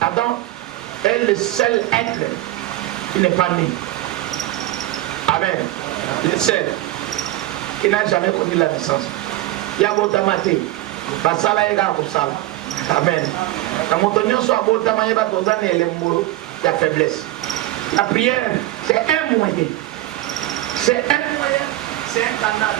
Adam est le seul être qui n'est pas né. Amen. Le seul qui n'a jamais connu la naissance. Il y a votre maté. Basala ega kusala. Amen. Dans mon tonnion soit beau tamaye ba tozane elembo la faiblesse. La prière, c'est un moyen. C'est un moyen, c'est un canal.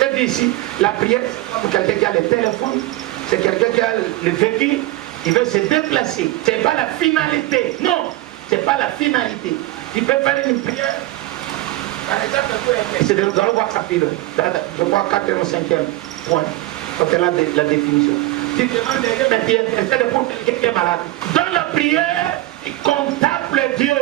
Je dis ici, la prière, c'est comme quelqu'un qui a le téléphone, c'est quelqu'un qui a le véhicule, il veut se déplacer. Ce n'est pas la finalité. Non, ce n'est pas la finalité. Tu peux faire une prière. Par exemple, c'est de le voir rapide. Je crois 4e ou 5e point. Quand elle a la définition. Tu demandes mais tu essaies de prendre quelqu'un qui est malade. Dans la prière, il contemple Dieu.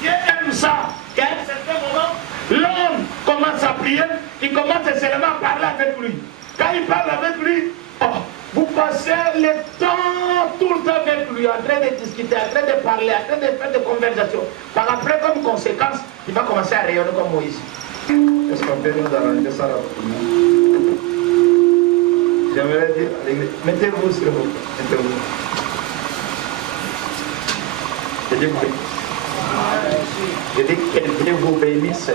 Dieu aime ça. Qu'à un certain moment, l'homme commence à prier, il commence seulement à parler avec lui. Quand il parle avec lui, oh, vous passez le temps tout le temps avec lui, en train de discuter, en train de parler, en train de faire des conversations. Par après, comme conséquence, il va commencer à rayonner comme Moïse. Est-ce qu'on peut nous arranger ça là? J'aimerais dire, mettez-vous sur vous. Mettez-vous. Je dis oui. Je dis que Dieu vous bénisse.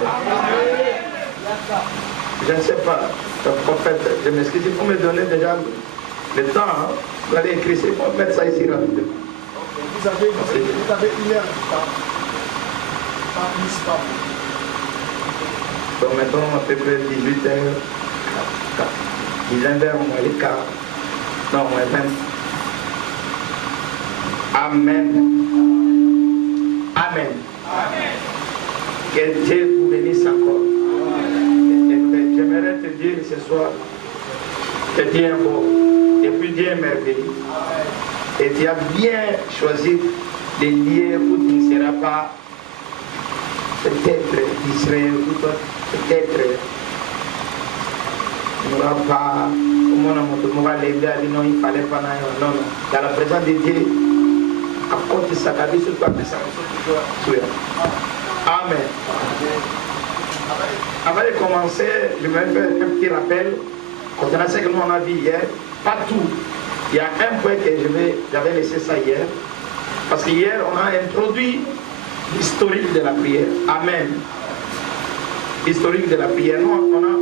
Je ne sais pas, le prophète, je m'excuse, il faut me donner déjà le temps. Hein? Vous allez écrire, il faut mettre ça ici rapidement. Vous avez 1 heure de temps. Pas plus, pas moins. Donc maintenant, à peu près 18h, 19h, moins les quarts. Non, moins 20. Amen. Amen. Amen. Que Dieu vous bénisse encore. J'aimerais te dire ce soir que Dieu est beau et puis Dieu est merveilleux. Et tu as bien choisi des lieux où tu ne seras pas peut-être Israël ou peut-être tu n'auras pas, comment on va lever à dire non, il ne fallait pas, non, non. Dans la présence de Dieu, à côté de sa cabine, sur toi, ça va. Amen. Avant de commencer, je vais faire un petit rappel concernant ce que nous on a vu hier. Pas tout. Il y a un point que j'avais laissé ça hier. Parce qu'hier, on a introduit l'historique de la prière. Amen. L'historique de la prière. Nous,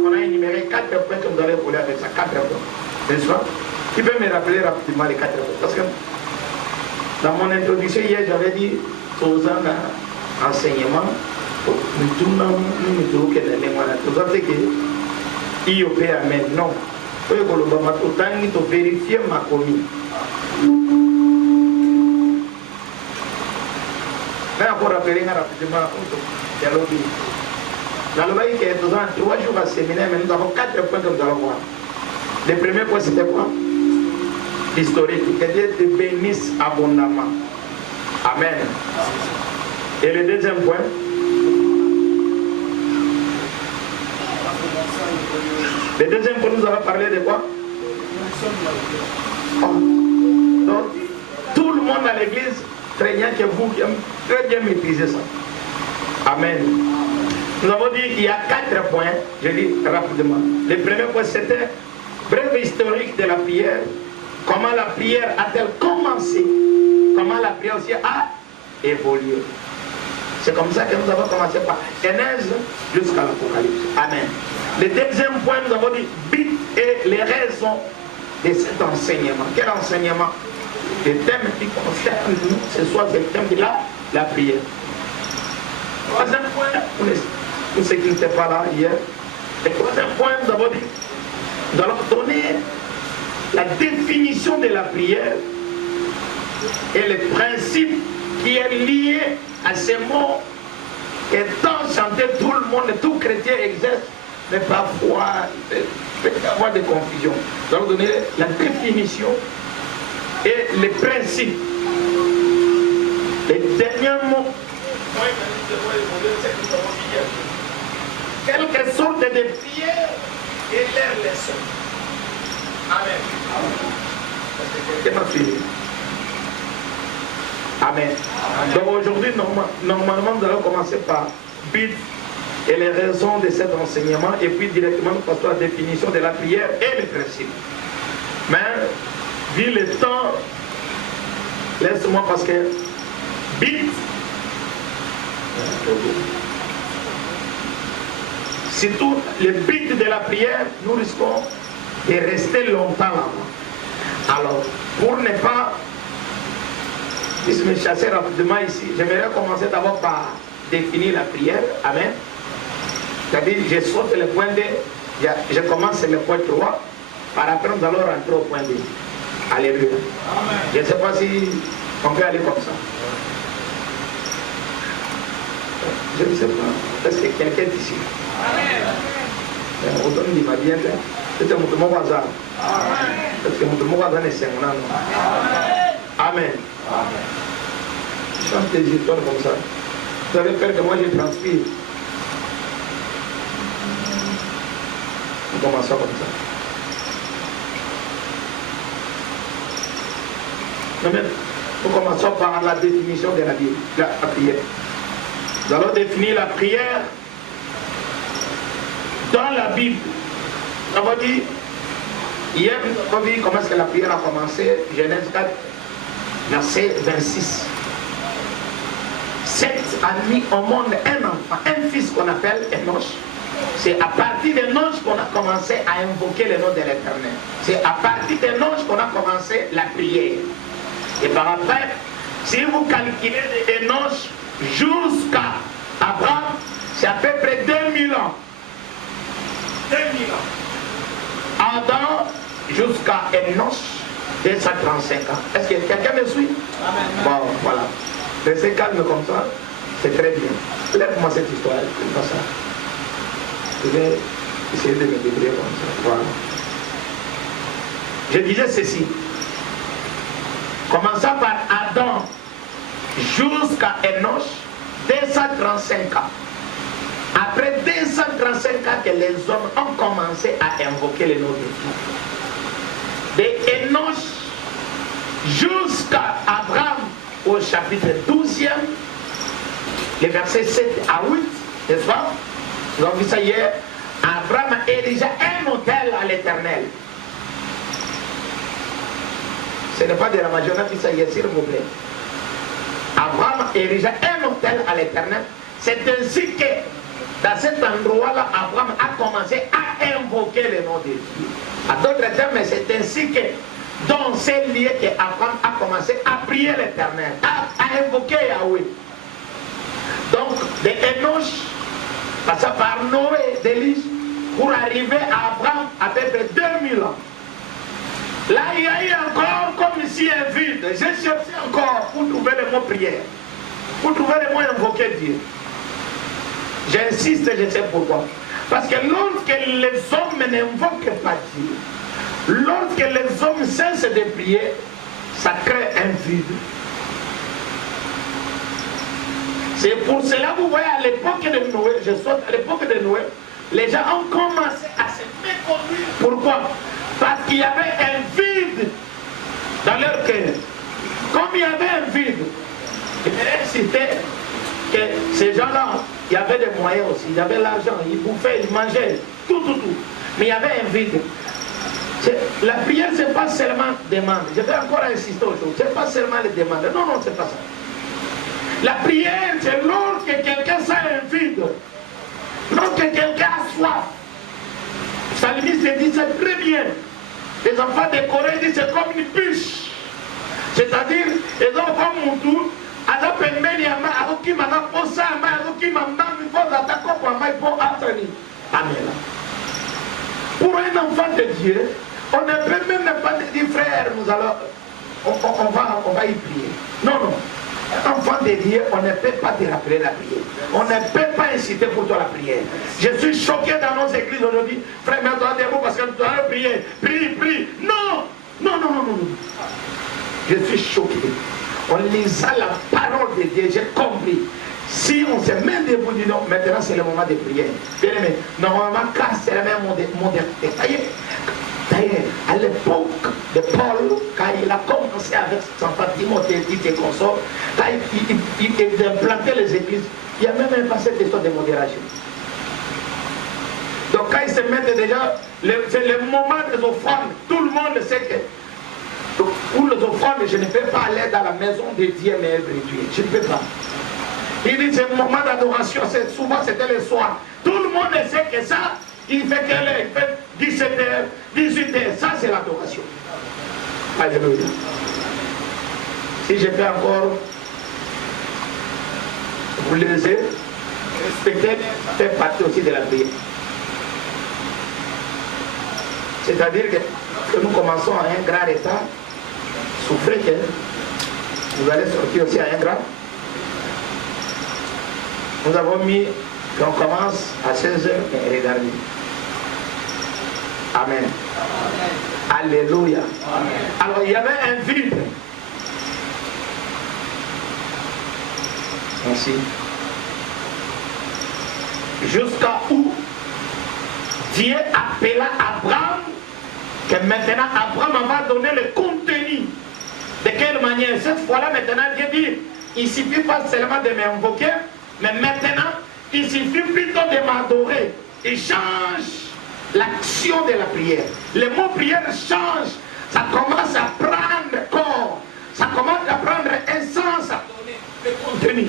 on a énuméré 4 points que vous allez voler avec ça. 4 points. N'est-ce pas? Qui peut me rappeler rapidement les 4 points? Parce que dans mon introduction hier, j'avais dit aux enseignements. Nous tournons que les moyens. Nous avons dit que IOP Amen. Non. Il faut que vérifier ma commune. Mais encore rappeler rapidement. Dans le pays qui est 3 jours à séminaire, mais nous avons 4 points que nous allons voir. Le premier point, c'était quoi? L'historique. Que Dieu te bénisse abondamment. Amen. Et le deuxième point? Le deuxième point, nous allons parler de quoi? Oh. Donc, tout le monde à l'église, très bien que vous, très bien maîtriser ça. Amen. Nous avons dit qu'il y a 4 points, je dis rapidement. Le premier point, c'était bref historique de la prière. Comment la prière a-t-elle commencé? Comment la prière aussi a évolué? C'est comme ça que nous avons commencé par Genèse jusqu'à l'Apocalypse. Amen. Le deuxième point, nous avons dit but et les raisons de cet enseignement. Quel enseignement? Le thème qui concerne nous, ce soir, c'est le thème de la prière. Troisième point, pour ceux qui n'étaient pas là hier, le troisième point, nous avons dit, nous allons donner la définition de la prière et le principe qui est lié à ces mots que tant chanter tout le monde, tout chrétien exerce, mais parfois il peut y avoir des confusions. Nous allons donner la définition et les principes. Les derniers mots. Quelques sortes de prières et leurs leçons. Amen. Amen. Donc aujourd'hui, normalement, nous allons commencer par but et les raisons de cet enseignement, et puis directement nous passons à la définition de la prière et les principes. Mais, vu le temps, Laisse-moi parce que vite. Surtout le but de la prière, nous risquons de rester longtemps là-bas. Alors, pour ne pas me chasser rapidement ici, j'aimerais commencer d'abord par définir la prière. Amen. C'est-à-dire, je saute le point 2, je commence le point 3, par après nous allons rentrer au point 2. Alléluia. Amen. Je ne sais pas si on peut aller comme ça. Je ne sais pas. Est-ce que quelqu'un est ici? Amen. Autant dit ma bien, c'est mon voisin. Parce que mon voisin est Saint-Monan. Amen. Chante des étoiles comme ça. Vous avez peur que moi je transpire. Nous commençons comme ça. Nous commençons par la définition de la Bible, la prière. Nous allons définir la prière dans la Bible. On va dire, hier, on dit comment est-ce que la prière a commencé. Genèse 4, verset 26. Seth a mis au monde un enfant, un fils qu'on appelle Enoch. C'est à partir d'Enoch qu'on a commencé à invoquer le nom de l'Éternel. C'est à partir d'Enoch qu'on a commencé la prière. Et par après, si vous calculez d'Enoch jusqu'à Abraham, c'est à peu près 2000 ans. 2000 ans. Adam jusqu'à Enoch, 235 ans. Est-ce que quelqu'un me suit? Amen. Bon, voilà. Restez calme comme ça, c'est très bien. Lève-moi cette histoire, comme ça. Je vais essayer de me débrouiller comme ça. Voilà. Je disais ceci. Commençant par Adam jusqu'à Enoch, 235 ans. Après 235 ans que les hommes ont commencé à invoquer le nom de Dieu. De Enoch jusqu'à Abraham au chapitre 12e, les versets 7 à 8, n'est-ce pas? Nous avons vu ça hier. Abraham érigea un autel à l'Éternel. Ce n'est pas de la magie, on a vu ça hier, s'il vous plaît. Abraham érigea un autel à l'Éternel. C'est ainsi que, dans cet endroit-là, Abraham a commencé à invoquer le nom de Dieu. À d'autres termes, c'est ainsi que, dans ces lieux, qu'Abraham a commencé à prier l'Éternel, à invoquer Yahweh. Donc, de Enoch, passant par Noé, d'Élie, pour arriver à Abraham à peu près 2000 ans. Là, il y a eu encore comme ici un vide. J'ai cherché encore pour trouver le mot prière, pour trouver le mot invoquer Dieu. J'insiste, je sais pourquoi. Parce que lorsque les hommes n'invoquent pas Dieu, lorsque les hommes cessent de prier, ça crée un vide. C'est pour cela que vous voyez à l'époque de Noé, je saute à l'époque de Noé, les gens ont commencé à se méconduire. Pourquoi? Parce qu'il y avait un vide dans leur cœur. Comme il y avait un vide, il fallait citer que ces gens-là, il y avait des moyens aussi, il y avait l'argent, ils bouffaient, ils mangeaient, tout. Mais il y avait un vide. La prière, ce n'est pas seulement demande. Je vais encore insister aujourd'hui. Ce n'est pas seulement les demandes. Non, ce n'est pas ça. La prière, c'est lorsque quelqu'un sent un vide. Lorsque quelqu'un a soif. Le psalmiste dit ça très bien. Les enfants de Corée disent c'est comme une bûche. C'est-à-dire, ils ont comme mon tour. Pour un enfant de Dieu, on ne peut même pas dire frère, nous allons, on va y prier. Non. Un enfant de Dieu, on ne peut pas te rappeler la prière. On ne peut pas inciter pour toi la prière. Je suis choqué dans nos églises aujourd'hui. Frère, mets-toi debout parce que tu dois prier. Prie. Non. Je suis choqué. En lisant la parole de Dieu, j'ai compris. Si on se met debout, dit non, maintenant c'est le moment de prier. Bien aimé, normalement, car c'est la même modernité. D'ailleurs, à l'époque de Paul, quand il a commencé avec son frère Timothée et consort, quand il implantait les églises, il y a même un passé d'histoire de modération. Donc quand ils se mettent déjà, c'est le moment des offrandes, tout le monde sait que Donc, pour les offrandes, je ne peux pas aller dans la maison de Dieu, mais Dieu. Je ne peux pas. Il dit, c'est un moment d'adoration, souvent c'était le soir. Tout le monde sait que ça, il fait quelle heure? Il fait 17h, 18h. Ça, c'est l'adoration. Alléluia. Si je peux encore vous laisser, respecter, faire partie aussi de la prière. C'est-à-dire que nous commençons à un grand retard. Souffrez que vous allez sortir aussi à un grand. Nous avons mis qu'on commence à 16h et regardez. Amen. Alléluia. Alors il y avait un vide. Merci. Jusqu'à où Dieu appela Abraham, que maintenant Abraham va donner le contenu. De quelle manière? Cette fois-là, maintenant, Dieu dit, il ne suffit pas seulement de m'invoquer, mais maintenant, il suffit plutôt de m'adorer. Il change l'action de la prière. Le mot prière change. Ça commence à prendre corps. Ça commence à prendre un sens, à donner le contenu.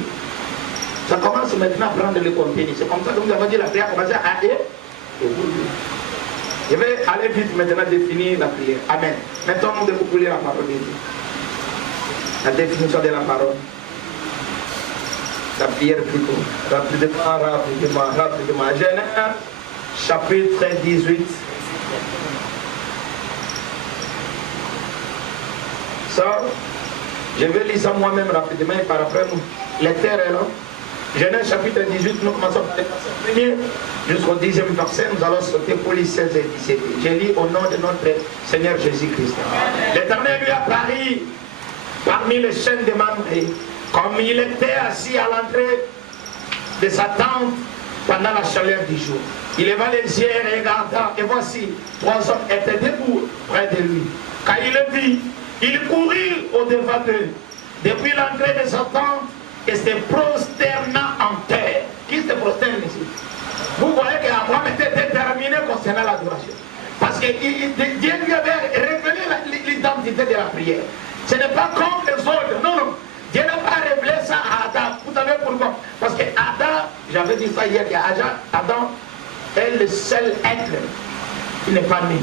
Ça commence maintenant à prendre le contenu. C'est comme ça que nous avons dit la prière commence à évoluer. Je vais aller vite maintenant définir la prière. Amen. Maintenant, nous devons lire la parole de Dieu. La définition de la parole. La prière plutôt. Rapidement. Genèse, chapitre 18. Ça, je vais lire ça moi-même rapidement et par après, les terres est là. Genèse chapitre 18, nous commençons par le verset 1er jusqu'au 10e verset. Nous allons sauter pour les 16 et 17. Je lis au nom de notre Seigneur Jésus-Christ. L'Éternel lui apparut parmi les chaînes de Mamré, comme il était assis à l'entrée de sa tente pendant la chaleur du jour. Il leva les yeux et regarda, et voici, 3 hommes étaient debout près de lui. Quand il le vit, il courut au-devant d'eux, depuis l'entrée de sa tente, et se prosterna en terre. Qui se prosterne ici? Vous voyez qu'Abraham était déterminé concernant l'adoration. Parce que Dieu lui avait révélé l'identité de la prière. Ce n'est pas comme les autres. Non, non. Dieu n'a pas révélé ça à Adam. Vous savez pourquoi? Parce que Adam, j'avais dit ça hier, Adam est le seul être qui n'est pas né.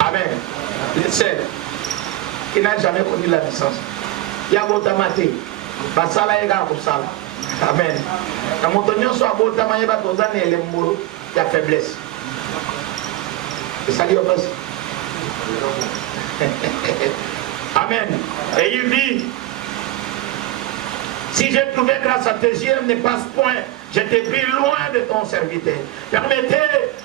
Amen. Le seul qui n'a jamais connu la naissance. Il y a votre maté. Basala ega kusala. Amen. Na motonyo so abota mayeba tozana elembo ya faiblesse. Et ça dit au passé. Amen. Et il dit, si j'ai trouvé grâce à tes yeux, ne passe point, je t'ai pris loin de ton serviteur. Permettez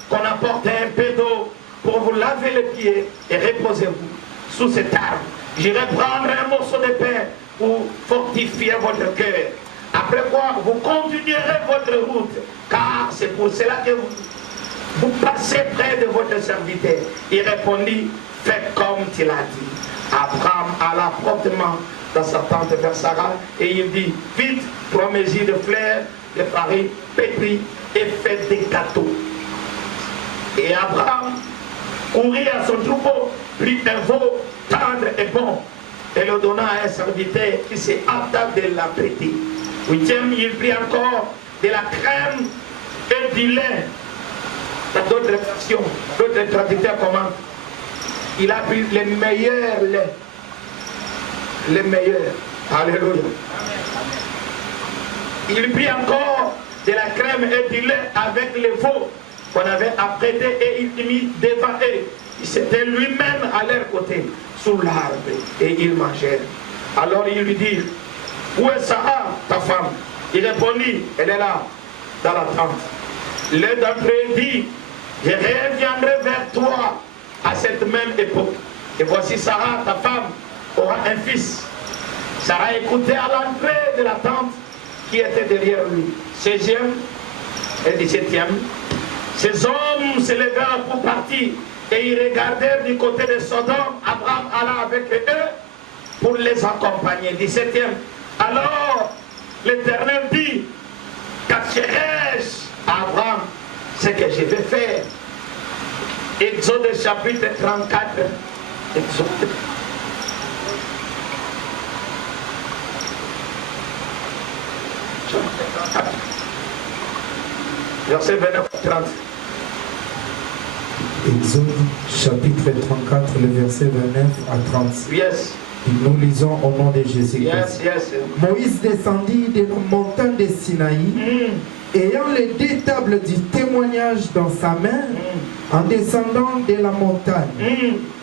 qu'on apporte un peu d'eau pour vous laver les pieds et reposez-vous sous cet arbre. J'irai prendre un morceau de pain pour fortifier votre cœur. Après quoi, vous continuerez votre route, car c'est pour cela que vous passez près de votre serviteur. Il répondit, fais comme tu l'as dit. Abraham alla promptement dans sa tente vers Sarah et il dit, vite, 3 mesures de fleurs, de farine pétrie et faites des gâteaux. Et Abraham courut à son troupeau, prit un veau tendre et bon, et le donna à un serviteur qui s'est hâta de la prêter. 8e, il prit encore de la crème et du lait. Dans d'autres versions, d'autres traducteurs commentent. Il a pris les meilleurs laits. Les meilleurs. Alléluia. Il prit encore de la crème et du lait avec les veaux qu'on avait apprêtés et il mit devant eux. Il s'était lui-même à leur côté, sous l'arbre, et ils mangèrent. Alors il lui dit, où est Sarah, ta femme? Il répondit, elle est là, dans la tente. L'un d'entre eux dit, je reviendrai vers toi à cette même époque. Et voici Sarah, ta femme, aura un fils. Sarah écoutait à l'entrée de la tente qui était derrière lui. 16e et 17e. Ces hommes se levèrent pour partir et ils regardèrent du côté de Sodome. Abraham alla avec eux pour les accompagner. 17e. Alors l'Éternel dit, qu'achèterai-je à Abraham ce que je vais faire? Exode chapitre 34, Exhorter. Verset 29-30. Exode chapitre 34, le verset 29 à 30. Yes. Nous lisons au nom de Jésus-Christ. Yes, yes. Moïse descendit de la montagne de Sinaï, ayant les deux tables du témoignage dans sa main, en descendant de la montagne.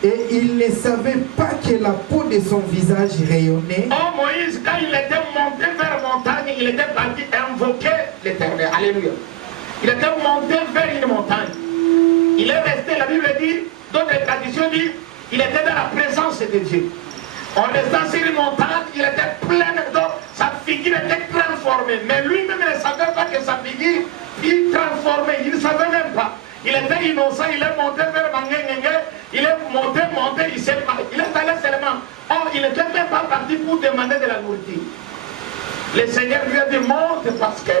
Et il ne savait pas que la peau de son visage rayonnait. Oh Moïse, quand il était monté vers la montagne, il était parti invoquer l'Éternel. Alléluia. Il était monté vers une montagne. Il est resté, la Bible dit, d'autres traditions disent, il était dans la présence de Dieu. En restant sur une montagne, il était plein d'eau, sa figure était transformée. Mais lui-même ne savait pas que sa figure fut transformée. Il ne savait même pas. Il était innocent, il est monté vers Mangengenge, il est monté, il s'est pas. Il est allé seulement. Or, il n'était même pas parti pour demander de la nourriture. Le Seigneur lui a dit, monte parce que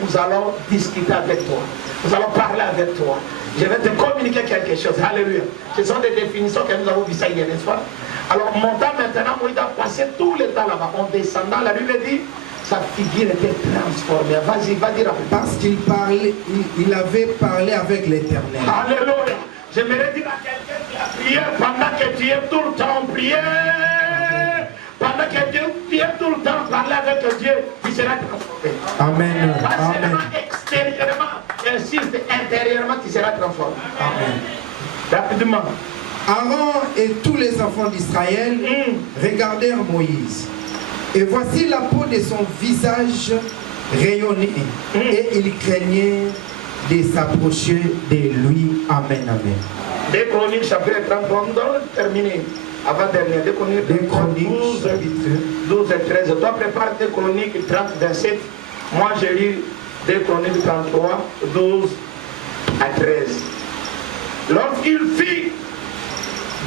nous allons discuter avec toi. Nous allons parler avec toi. Je vais te communiquer quelque chose. Alléluia. Ce sont des définitions que nous avons vues ça hier, n'est-ce pas? Alors, montant maintenant, Moïse a passé tout le temps là-bas. En descendant, la Bible dit, sa figure était transformée. Vas-y, va dire. Parce qu'il parlait, il avait parlé avec l'Éternel. Alléluia. J'aimerais dire à quelqu'un qui a prié pendant que tu es tout le temps en prière. Pendant que tu es tout le temps parler avec Dieu, tu seras transformé. Amen. Pas seulement Amen. extérieurement, insiste, intérieurement, tu seras transformé. Amen. Rapidement. Aaron et tous les enfants d'Israël regardèrent Moïse. Et voici la peau de son visage rayonnait. Et il craignait de s'approcher de lui. Amen, amen. Des Chroniques, chapitre 30, on doit terminer. Avant-dernier, des Chroniques, 12 et 13. Toi, prépare des Chroniques 30, 27. Moi, j'ai lu des Chroniques 33, 12 à 13. Lorsqu'il fit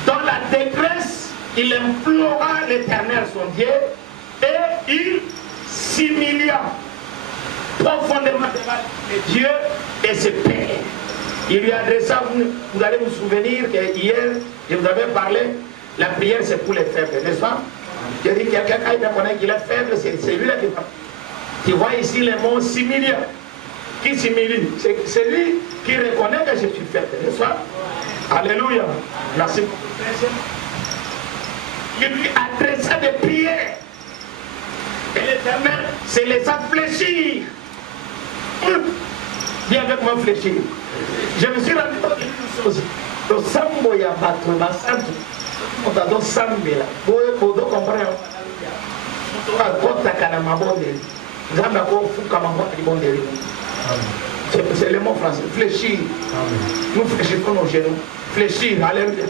dans la détresse, il implora l'Éternel son Dieu et il s'humilia profondément devant Dieu et ses pères. Il lui adressa, vous allez vous souvenir que hier, je vous avais parlé, la prière c'est pour les faibles, n'est-ce pas? Je dis quelqu'un qui reconnaît qu'il est faible, c'est lui-là qui parle. Tu vois ici le mot s'humilia. Qui s'humilie? C'est lui qui reconnaît que je suis faible, n'est-ce pas? Alléluia. Merci. Il lui adressa des prières. Et l'Éternel se laissa fléchir. Viens avec moi fléchir. Je me suis rendu compte d'une chose. Le sambo ya bato na santo. On a dos sambela. Boye podo comprendre. On a kota kana mabonde. Zamba ko fuka mabonde libonde. C'est le mot français. Fléchir. Nous fléchissons nos genoux. Fléchir. Alléluia.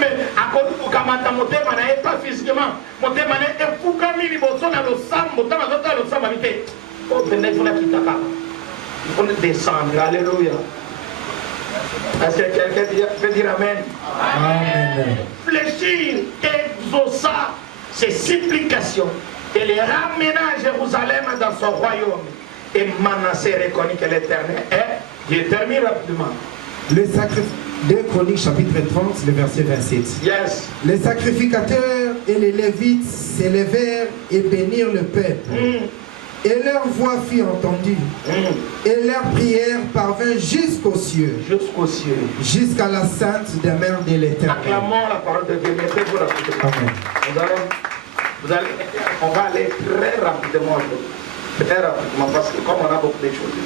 Mais à cause du kamata motema na pas physiquement. Motema na efuka mili boso na lo sambo. Tama zota lo sambo habité. Oh, ben il faut la quitter pas. Il faut descendre. Alléluia. Est-ce que quelqu'un peut dire Amen? Amen. Fléchir exauça ses supplications et les ramena à Jérusalem dans son royaume. Et Manassé reconnut que l'Éternel est. Je termine rapidement. Le sacrifice de Chroniques chapitre 30, le verset 27. Yes. Les sacrificateurs et les Lévites s'élevèrent et bénirent le peuple. Et leur voix fut entendue. Et leur prière parvint jusqu'aux cieux. Jusqu'aux cieux. Jusqu'à la sainte demeure de l'Éternel. Acclamons la parole de Dieu. Mettez-vous rapidement. Amen. On va aller très rapidement. Très rapidement parce que comme on a beaucoup de choses.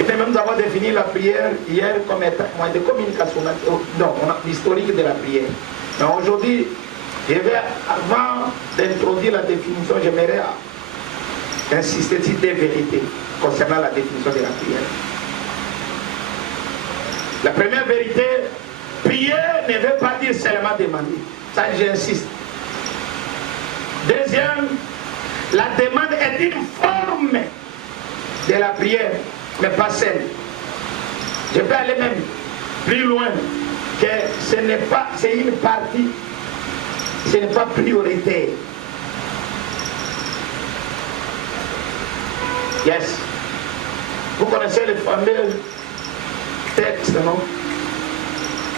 Et puis même nous avons défini la prière hier comme étant un moyen de communication. Donc on a l'historique de la prière. Mais aujourd'hui, je vais, avant d'introduire la définition, j'aimerais insister sur des vérités concernant la définition de la prière. La première vérité, prier ne veut pas dire seulement demander. Ça, j'insiste. Deuxième, la demande est une forme de la prière, mais pas celle. Je peux aller même plus loin, que ce n'est pas, c'est une partie, ce n'est pas prioritaire. Yes. Vous connaissez le fameux texte, non?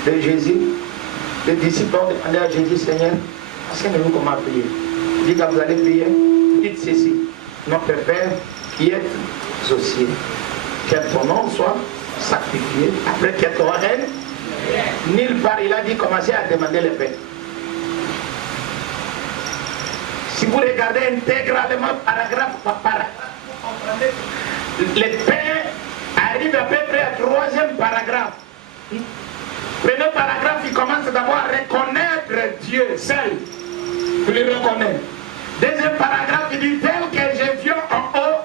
De Jésus. Les disciples ont demandé à Jésus, Seigneur, enseigne-nous comment prier. Il dit, quand vous allez prier, dites ceci. Notre Père qui est aux cieux, que ton nom soit sanctifié. Après que ton règne, nulle part, il a dit, commencez à demander le Père. Si vous regardez intégralement paragraphe par paragraphe, vous comprenez que le Père arrive à peu près au troisième paragraphe. Premier paragraphe, il commence d'abord à reconnaître Dieu seul. Vous le reconnaissez. Deuxième paragraphe, il dit, tel que je viens en haut,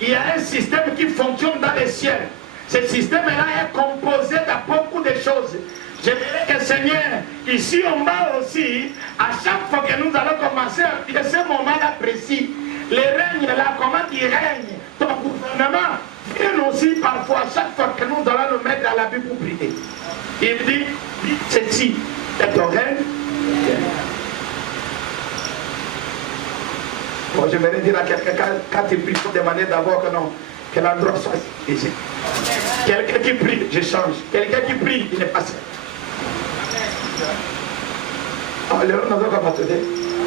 il y a un système qui fonctionne dans les ciels. Ce système-là est composé de beaucoup de choses. J'aimerais que Seigneur, ici en bas aussi, à chaque fois que nous allons commencer à prier ce moment-là précis, le règne là, comment il règne, ton gouvernement, vient aussi parfois, à chaque fois que nous allons le mettre à la Bible pour prier. Il dit, ceci est ton règne. Bon, j'aimerais dire à quelqu'un, quand il prie, il faut demander d'abord que non, que l'endroit soit ici. Quelqu'un qui prie, je change. Quelqu'un qui prie, il n'est pas seul. Alors, nous avons commencé.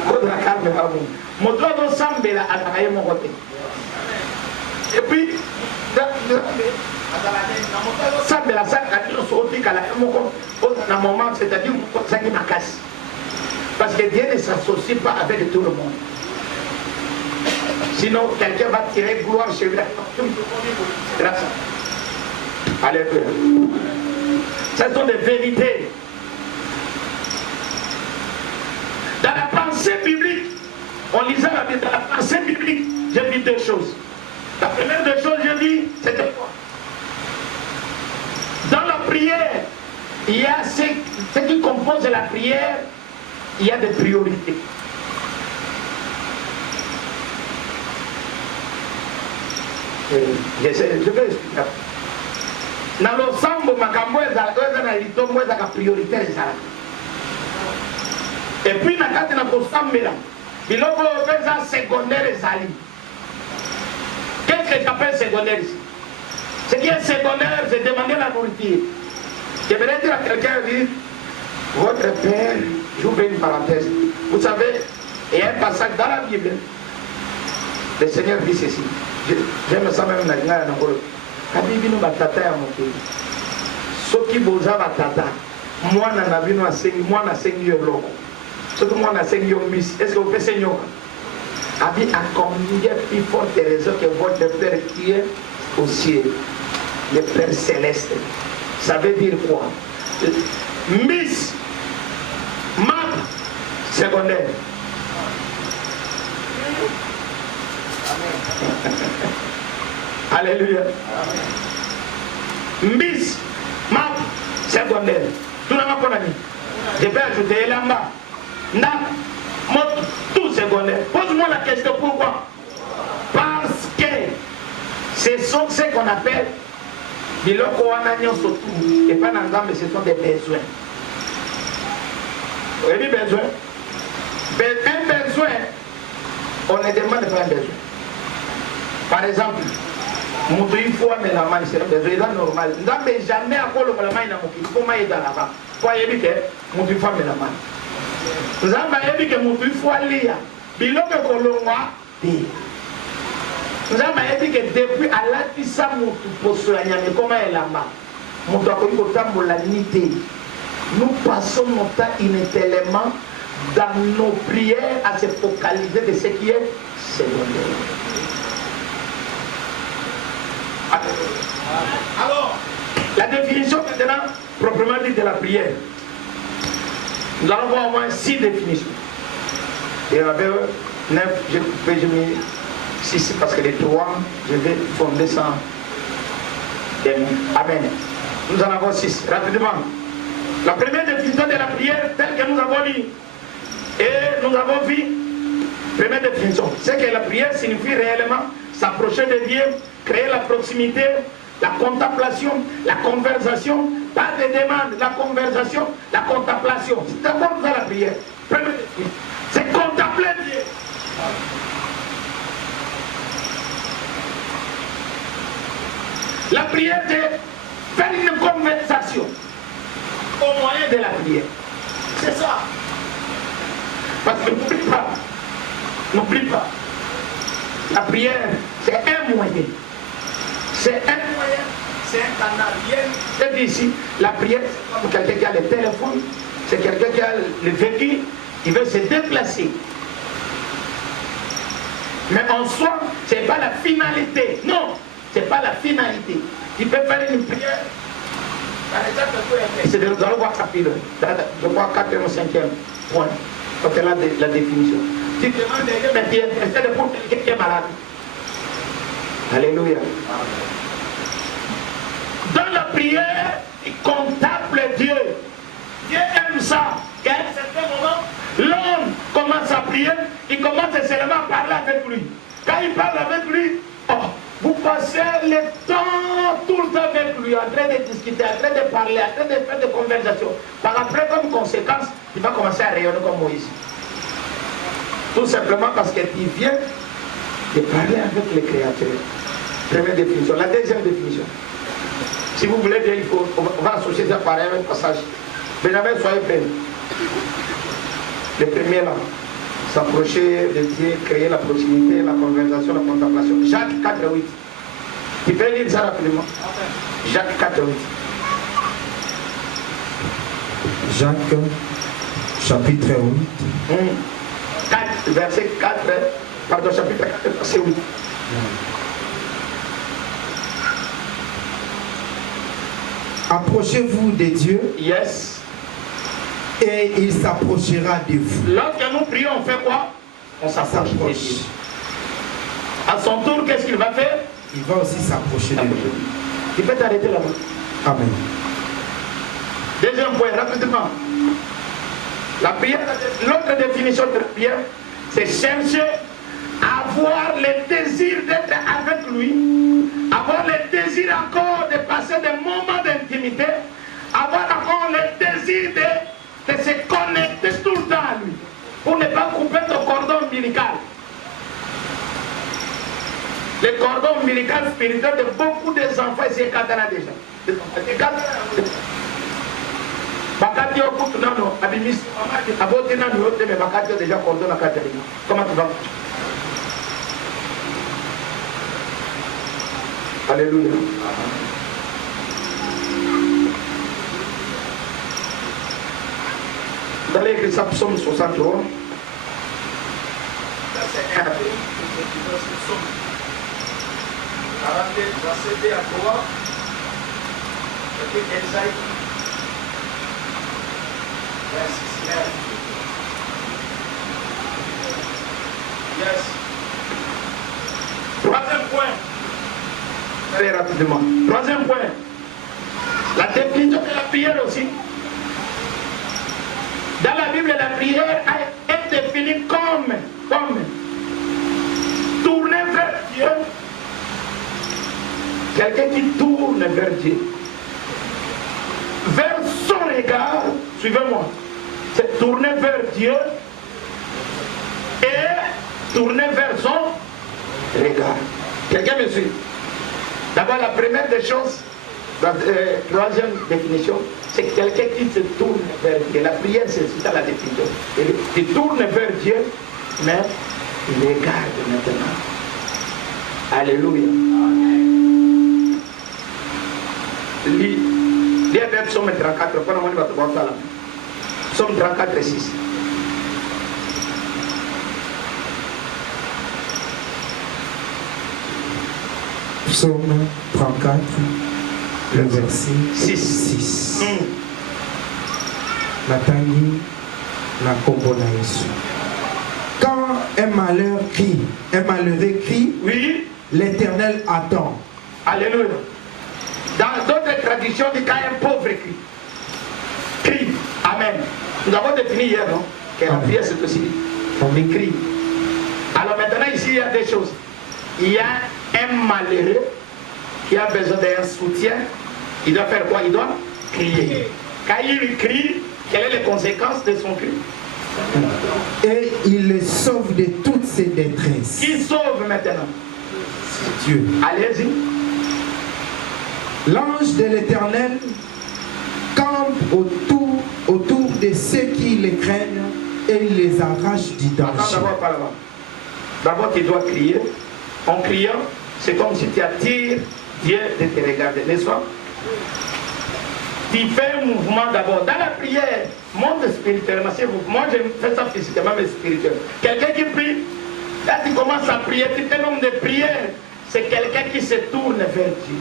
Quand la calme est à vous. Mon doigt d'ensemble est à travailler mon côté. Et puis, parce que Dieu ne s'associe pas avec tout le monde. Sinon, quelqu'un va tirer gloire chez lui. Grâce à Alléluia. Ce sont des vérités. Dans la pensée biblique, on lisait la Bible, dans la pensée biblique, j'ai vu deux choses. La première des choses, j'ai vu, c'était quoi? Dans la prière, il y a ce qui compose la prière, il y a des priorités. Je vais expliquer. Dans l'ensemble, makambo ezalaka priorité ezalaka. Et puis na kati na kosambela, biloko pesa secondaire ezali. Qu'est-ce que j'appelle secondaire ici? Ce qui est secondaire, c'est demander la nourriture. Je vais dire à quelqu'un, votre Père, j'ouvre une parenthèse. Vous savez, il y a un passage dans la Bible. Le Seigneur dit ceci. J'aime ça même dans la Bible. Kabibi no batata ya mokili. Soki boza batata, mwana na bino asengi, mwana asengi yo loko. Soki mwana asengi yo miss, est-ce que vous faites Seigneur? Abi a combien plus forte raison que votre Père qui est au ciel, le Père céleste. Ça veut dire quoi? Miss, map, secondaire. Alléluia. Miss, map, secondaire. Tout le monde connaît. Je peux ajouter là-bas. Tout secondaire. Pose-moi la question pourquoi? Parce que ce sont ce qu'on appelle biloko wana nyonso tout. Et pas dans mais ce sont des besoins. Vous avez dit besoin? Un besoin, on ne demande pas un besoin. Par exemple, il faut amener la main, c'est un besoin normal. Mais jamais à quoi le main n'a pas comment il est dans la main. Faut y aller que il faut amener la main. Nous avons dit que il faut aller. Biloko kolongwa. Nous avons dit que depuis à l'atissa mutu posolanya mais comment elle là-bas. Mutu akoyi kotambola nité. Nous passons notre temps inutilement dans nos prières à se focaliser de ce qui est secondaire. Alors, la définition maintenant proprement dite de la prière. Nous allons voir au moins 6 définitions. Il y en avait 9, j'ai mis 6 parce que les 3, je vais fonder ça. Amen. Nous en avons 6, rapidement. La première définition de la prière, telle que nous avons lu, et nous avons vu, première définition, c'est que la prière signifie réellement s'approcher de Dieu, créer la proximité, la contemplation, la conversation, pas de demande, la conversation, la contemplation. C'est d'abord ça la prière. C'est contempler Dieu. La prière, c'est faire une conversation au moyen de la prière. c'est ça. Parce que n'oublie pas, la prière, c'est un moyen. C'est un moyen, c'est un canal. Je dis ici, la prière, c'est comme quelqu'un qui a le téléphone, c'est quelqu'un qui a le véhicule, il veut se déplacer. Mais en soi, ce n'est pas la finalité. Non, ce n'est pas la finalité. Tu peux faire une prière. C'est de nous allons voir chapitre. Je crois 4e ou 5e point. Quand elle a la définition. Tu demandes mais tu es intéressé pour quelqu'un qui est malade. Alléluia. Dans la prière, il contemple Dieu. Dieu aime ça. Qu'à un certain moment, l'homme commence à prier, il commence seulement à parler avec lui. Quand il parle avec lui, vous passez le temps tout le temps avec lui, en train de discuter, en train de parler, en train de faire des conversations. Par après, comme conséquence, il va commencer à rayonner comme Moïse. Tout simplement parce que tu viens de parler avec le Créateur. Première définition. La deuxième définition. Si vous voulez bien, on va associer ça par un même passage. Mais jamais soyez prêts. Le premier là, s'approcher de Dieu, créer la proximité, la conversation, la contemplation. Jacques 4:8. Tu peux lire ça rapidement. Jacques 4:8. Jacques, chapitre 8. 4, verset 4, pardon, chapitre 4, verset 8. Approchez-vous de Dieu. Yes. Et il s'approchera de vous. Lorsque nous prions, on fait quoi? On s'approche de Dieu. À son tour, qu'est-ce qu'il va faire? Il va aussi s'approcher de nous. Il peut t'arrêter là-bas. Amen. Deuxième point, rapidement. La prière, l'autre définition de la prière, c'est chercher à avoir le désir d'être avec lui, avoir le désir encore de passer des moments d'intimité, avoir encore le désir de se connecter tout le temps à lui, pour ne pas couper le cordon ombilical. Le cordon ombilical spirituel de beaucoup des enfants ici est Katana déjà. Bakati okutu nano abimis aboti nano yote mais bakati déjà cordon à Katarina. Comment tu vas? Alléluia. Dans l'église Psaume 63, c'est un psaume 42, verset 2 à 3, et Esaïe, verset 6. Yes. Troisième point. Très rapidement. Troisième point. La définition de la prière aussi. Dans la Bible, la prière est définie comme tourner vers Dieu. Quelqu'un qui tourne vers Dieu. Vers son regard, suivez-moi. C'est tourner vers Dieu et tourner vers son regard. Quelqu'un me suit? D'abord, la première des choses, la troisième définition, c'est quelqu'un qui se tourne vers Dieu. La prière, c'est ça la définition. Il tourne vers Dieu, mais il regarde maintenant. Alléluia. Lis avec Psaume 34, Psaume 34, 6. Psaume 34, le verset 6. Natangi na kombo na Yesu. Quand un malheur crie, un malheureux crie, oui, l'Éternel attend. Alléluia. Dans d'autres traditions, dit quand un pauvre crie. Amen. Nous avons défini hier, non? Que la prière, c'est aussi on écrit. Alors maintenant, ici, il y a des choses. Il y a un malheureux qui a besoin d'un soutien. Il doit faire quoi? Il doit crier. Quand il crie, quelles sont les conséquences de son cri? Et il le sauve de toutes ses détresses. Qui sauve maintenant? Dieu. Allez-y. L'ange de l'Éternel campe autour de ceux qui les craignent et il les arrache du danger. Attends d'abord par là-bas. D'abord, tu dois crier. En criant, c'est comme si tu attires Dieu de te regarder, n'est-ce pas? Tu fais un mouvement d'abord. Dans la prière, monte spirituellement. Moi, je fais ça physiquement, mais spirituellement. Quelqu'un qui prie, là, tu commences à prier. Tu fais un nombre de prières. C'est quelqu'un qui se tourne vers Dieu.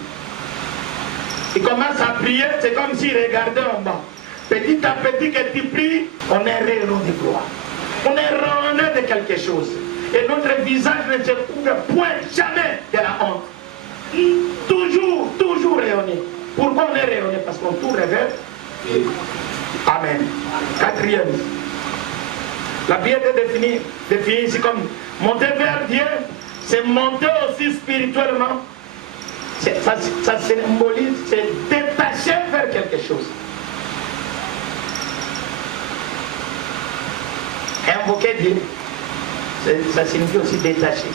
Il commence à prier, c'est comme s'il regardait en bas. Petit à petit que tu pries, on est rayonnant de gloire. On est rayonnant de quelque chose. Et notre visage ne se couvre point jamais de la honte. Toujours, toujours rayonné. Pourquoi on est rayonné? Parce qu'on tourne vers Dieu. Amen. Quatrième. La prière est définie ici comme monter vers Dieu, c'est monter aussi spirituellement. Ça symbolise, c'est détacher vers quelque chose. Invoquer Dieu, ça signifie aussi détacher.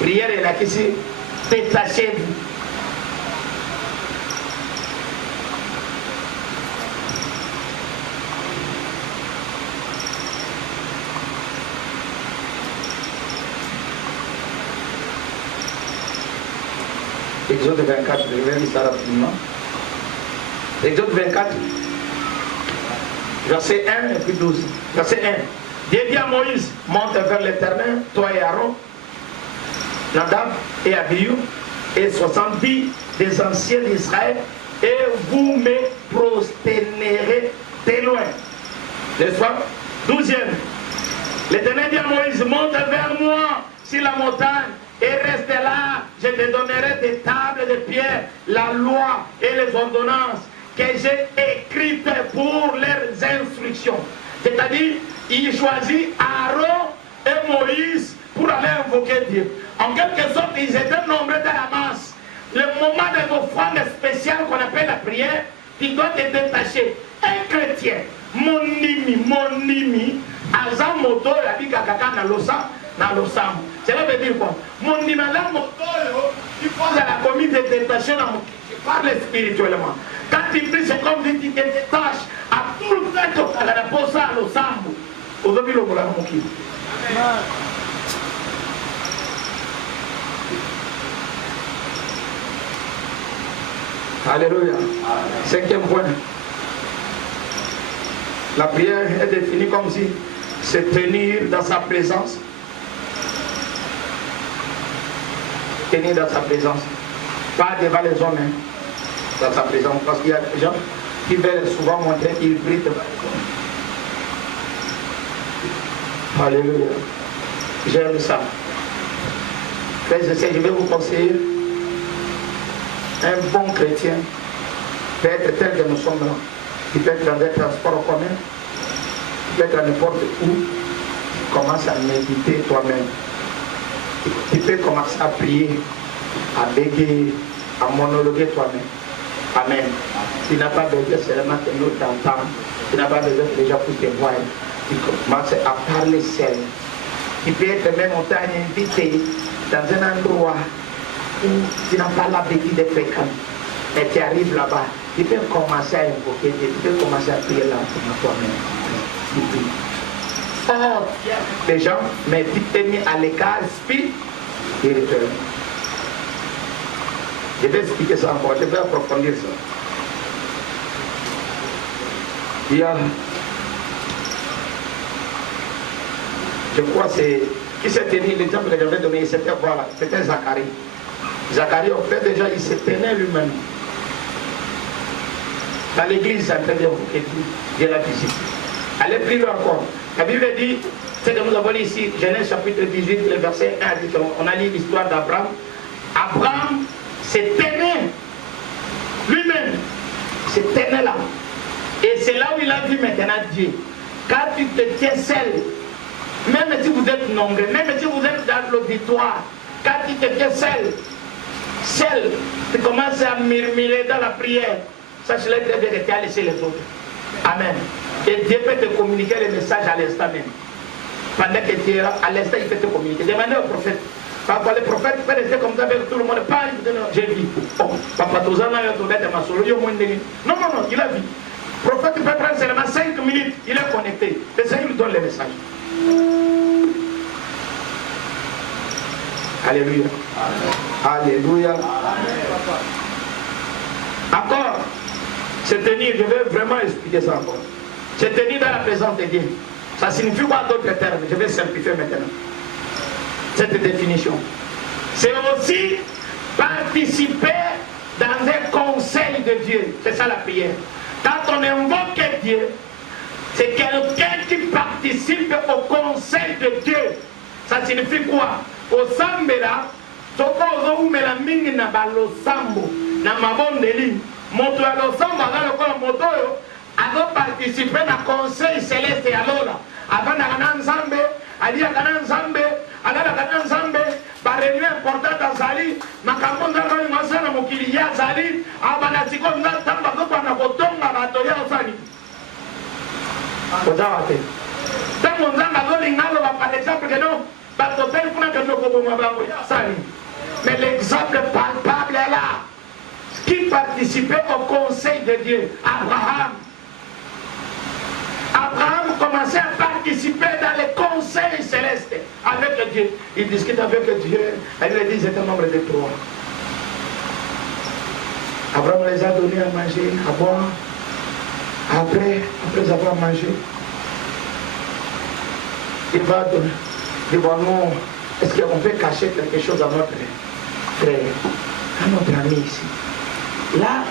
Prière est là qui c'est détachez-vous. Exode 24, je vais lire ça rapidement. Exode 24, verset 1 et puis 12. Verset 1. Dieu dit à Moïse, monte vers l'Éternel, toi et Aaron, Nadab et Abihu, et 70 des anciens d'Israël, et vous me prosternerez de loin. N'est-ce pas? 12e. L'Éternel dit à Moïse, monte vers moi sur la montagne, et reste là, je te donnerai des tables de pierre, la loi et les ordonnances que j'ai écrites pour leurs instructions. C'est-à-dire, il choisit Aaron et Moïse pour aller invoquer Dieu. En quelque sorte, ils étaient nombreux dans la masse. Le moment de l'offrande spéciale qu'on appelle la prière, tu dois te détacher. Un chrétien, mon nimi, Azam Moto, la dit Kakaka na l'osam. Cela veut dire quoi? Mon nimi, la moto, tu poses à la commis de détacher, tu parles spirituellement. Quand tu pries, c'est comme si tu te détaches à tout le temps, à la pose à l'osam. Aujourd'hui, le voilà mon qui. Alléluia. 5e point. La prière est définie comme si c'est tenir dans sa présence. Tenir dans sa présence. Pas devant les hommes, hein, dans sa présence. Parce qu'il y a des gens qui veulent souvent montrer qu'ils prient devant les hommes. Alléluia. J'aime ça. Frères et sœurs, je vais vous conseiller. Un bon chrétien peut être tel que nous sommes là. Il peut être dans des transports en commun. Il peut être à n'importe où. Tu commences à méditer toi-même. Tu peux commencer à prier, à bégayer, à monologuer toi-même. Amen. Tu n'as pas besoin seulement que nous t'entendons. Tu n'as pas besoin que les gens puissent te voir. Tu commences à parler seul. Tu peux être même en train d'inviter dans un endroit où tu n'as pas l'habitude de fréquenter. Et tu arrives là-bas, tu peux commencer à invoquer Dieu, tu peux commencer à prier là pour toi-même. Or, les gens, mais tu t'es mis à l'écart spirituel. Je vais expliquer ça encore, je vais approfondir ça. Il y a, je crois c'est, qui s'est tenu, l'exemple que j'avais donné, c'était voilà, c'était Zacharie. Zacharie, en fait, déjà, il se tenait lui-même. Dans l'église, c'est en train d'invoquer Dieu la visite. Allez plus loin encore. La Bible dit, c'est que nous avons lu ici, Genèse chapitre 18, le verset 1, dit on a lu l'histoire d'Abraham. Abraham se tenait lui-même, se tenait là. Et c'est là où il a vu maintenant Dieu. Quand tu te tiens seul, même si vous êtes nombreux, même si vous êtes dans l'auditoire, quand tu te tiens seul, tu commences à murmurer dans la prière. Sache-le très bien que tu as laissé les autres. Amen. Et Dieu peut te communiquer les messages à l'instant même. Pendant que tu es là, à l'instant, il peut te communiquer. Demandez au prophète. Parfois, le prophète peut rester comme ça avec tout le monde. Pas, j'ai vu. Oh, papa, tout ça, non, non, non, il a vu. Le prophète peut prendre seulement 5 minutes, il est connecté. Le Seigneur lui donne les messages. Alléluia. Alléluia. Encore, se tenir, je vais vraiment expliquer ça encore. Se tenir dans la présence de Dieu. Ça signifie quoi d'autres termes? Je vais simplifier maintenant cette définition. C'est aussi participer dans un conseil de Dieu. C'est ça la prière. Quand on invoque Dieu, c'est quelqu'un qui participe au conseil de Dieu. Ça signifie quoi? Au Sambela, Toko Mela Mingi na Balosambo, na Mabondeli, Moto à Losambo, à Moto, a participé dans le conseil céleste et alors, avant d'aller ensemble, aller à ensemble, aller à ensemble, par réunion importante à Zali, Makamonda Masana Mokilia Zali, Abanatiko Natamba, Kopana Kotonga, Batoya Osani. Kozawate. Tant qu'on a l'ingalo, par exemple, que non, Batotel, qu'on a que nous Sali. Mais l'exemple palpable est là. Qui participait au conseil de Dieu? Abraham. Abraham commençait à participer dans les conseils célestes avec Dieu. Il discute avec Dieu. Il lui dit c'est un nombre de 3. Abraham les a donnés à manger, à boire. Après avoir mangé, il va donner. Il va non, est-ce qu'on peut cacher quelque chose à notre frère, à notre ami ici? Là,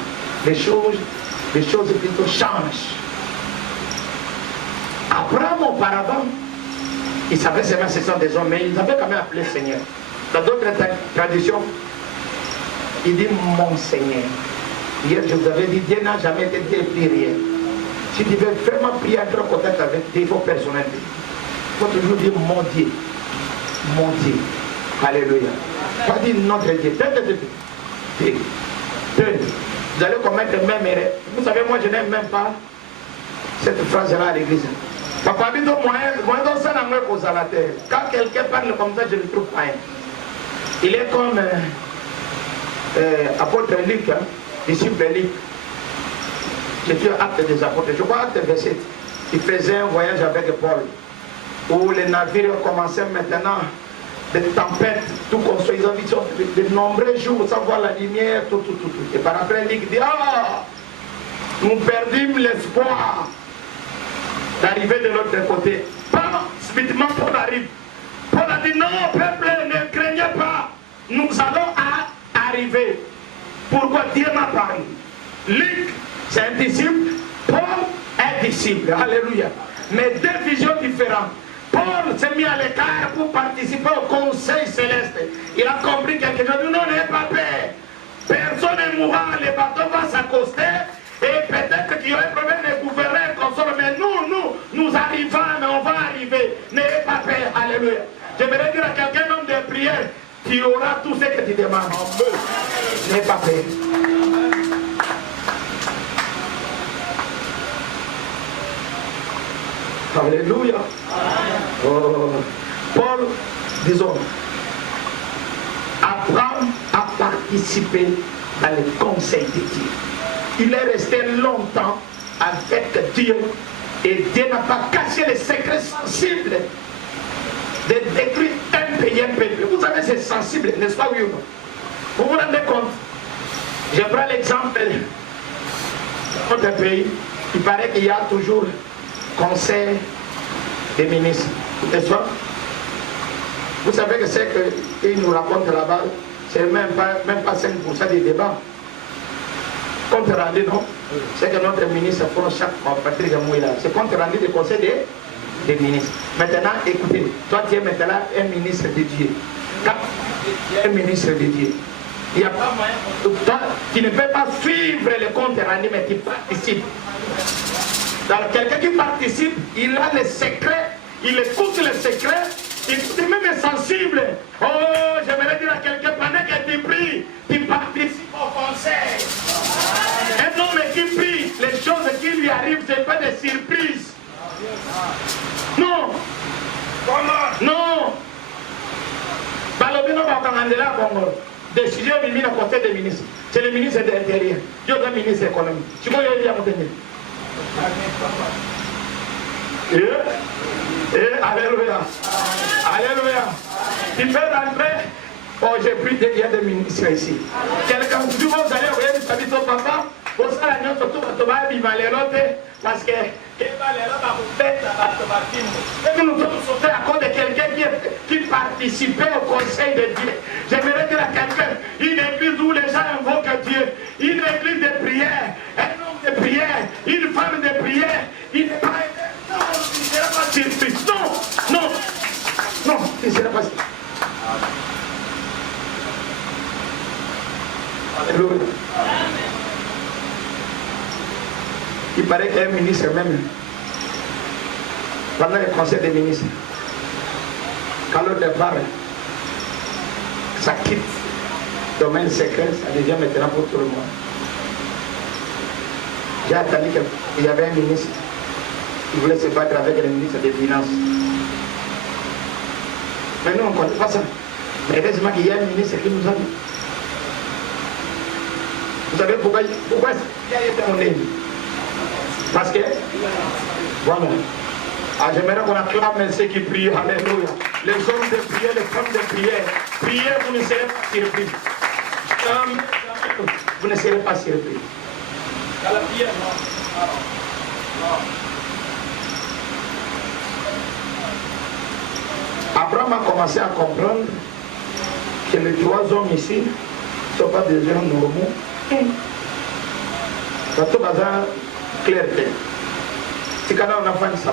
les choses plutôt changent. Abraham auparavant, il savait seulement que ce sont des hommes, mais ils avaient quand même appelé Seigneur. Dans d'autres traditions, il dit mon Seigneur. Hier, je vous avais dit, Dieu n'a jamais été Dieu plus rien. Si tu veux vraiment prier, entrer en contact avec Dieu, il faut personnalité. Il faut toujours dire mon Dieu. Mon Dieu. Alléluia. Pas dire notre Dieu. Vous allez commettre le même erreur. Vous savez, moi, je n'aime même pas cette phrase-là à l'église. Papa dit quand quelqu'un parle comme ça, je ne le trouve pas. Il est comme apôtre Luc, disciple Luc. C'est un acte des apôtres. Je crois acte verset. Il faisait un voyage avec Paul, où les navires commençaient maintenant des tempêtes, tout construit. Ils ont dit de nombreux jours sans voir la lumière, tout. Et par après, Luc dit, ah, nous perdîmes l'espoir d'arriver de l'autre côté. Pas subitement Paul arrive. Paul a dit, non, peuple, ne craignez pas. Nous allons arriver. Pourquoi Dieu m'a parlé? Luc, c'est un disciple. Paul est disciple. Alléluia. Mais deux visions différentes. Paul s'est mis à l'écart pour participer au conseil céleste. Il a compris quelque chose. Non, n'ayez pas peur. Personne ne mourra. Le bateau va s'accoster. Et peut-être qu'il y aura un problème de gouverner console. Mais nous arrivons, mais on va arriver. N'ayez pas peur. Alléluia. J'aimerais dire à quelqu'un, homme de prière, tu auras tout ce que tu demandes. N'ayez pas peur. Alléluia. Oh. Paul, disons, Abraham a participé dans le conseil de Dieu. Il est resté longtemps avec Dieu et Dieu n'a pas caché les secrets sensibles de détruire un pays, un peuple. Vous savez, c'est sensible, n'est-ce pas, oui ou non? Vous vous rendez compte? Je prends l'exemple de notre pays. Il paraît qu'il y a toujours conseil des ministres, n'est-ce pas? Vous savez que c'est qu'il nous raconte là-bas, c'est même pas 5% des débats. Compte rendu, non? C'est que notre ministre prend chaque fois, Patrick Mouila. C'est compte rendu du conseil des ministres. Maintenant, écoutez, toi tu es maintenant un ministre de Dieu. Un ministre de Dieu. Il n'y a pas moyen. Toi, tu ne peux pas suivre le compte rendu, mais tu participes. Donc, quelqu'un qui participe, il a les secrets, il écoute les secrets, il est même sensible. Oh, j'aimerais dire à quelqu'un, pendant que tu pries, tu participes au conseil. Un homme qui prie, les choses qui lui arrivent, ce n'est pas des surprises. Non. Non. Balobino Bakangandela Bongo. Décision mise à côté des ministres. C'est le ministre de l'Intérieur. Il y a le ministre de l'Économie. Tu vois, il y a Alléluia. Alléluia. Tu peux rentrer. Oh, j'ai pris il y a des ministres ici. Quelqu'un, si vous allez envoyer du salut au papa, vous allez nous surtout parce que nous sommes sautés à cause de quelqu'un qui participait au conseil de Dieu. J'aimerais dire à quelqu'un, une église où les gens invoquent Dieu, une église de prière, un homme de prière, une femme de prière, il n'est pas. Non, il ne sera pas surpris. Non, il ne sera pas surpris. Alléluia. Il paraît qu'il y a un ministre même, pendant le conseil des ministres, quand l'autre parle, ça quitte le domaine secret, ça devient maintenant pour tout le monde. J'ai attendu qu'il y avait un ministre qui voulait se battre avec le ministre des Finances. Mais nous, on ne connaît pas ça. Mais heureusement qu'il y a un ministre qui nous a dit. Vous savez pourquoi il a été mon ennemi? Parce que, voilà. Ah, j'aimerais qu'on acclame ceux qui prient. Alléluia. Les hommes de prière, les femmes de prière. Priez, vous ne serez pas surpris. Vous ne serez pas surpris. Dans la prière, non. Abraham a commencé à comprendre que les trois hommes ici ne sont pas des gens normaux. Ça tout bazar clarté. Si quand on a fait ça,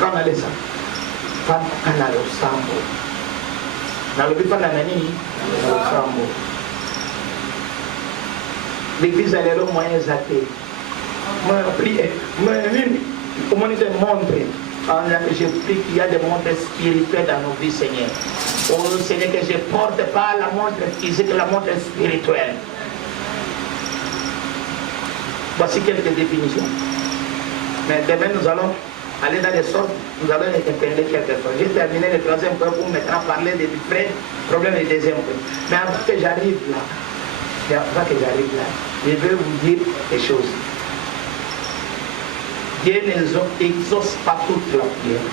quand on a laissé ça, quand on a le sambo, dans le but de la nani, le sambo. L'église elle est le moyen zaté. Moi prier, moi comment il te montre. Je prie qu'il y a des montres spirituelles dans nos vies, Seigneur. Oh Seigneur, que je ne porte pas la montre physique, la montre spirituelle. Voici quelques définitions. Mais demain, nous allons aller dans les sortes, nous allons interpeller quelques fois. J'ai terminé le troisième point pour maintenant parler des vrais problèmes du deuxième point. Mais avant que j'arrive là, je vais vous dire des choses. Dieu n'exauce pas toute la prière.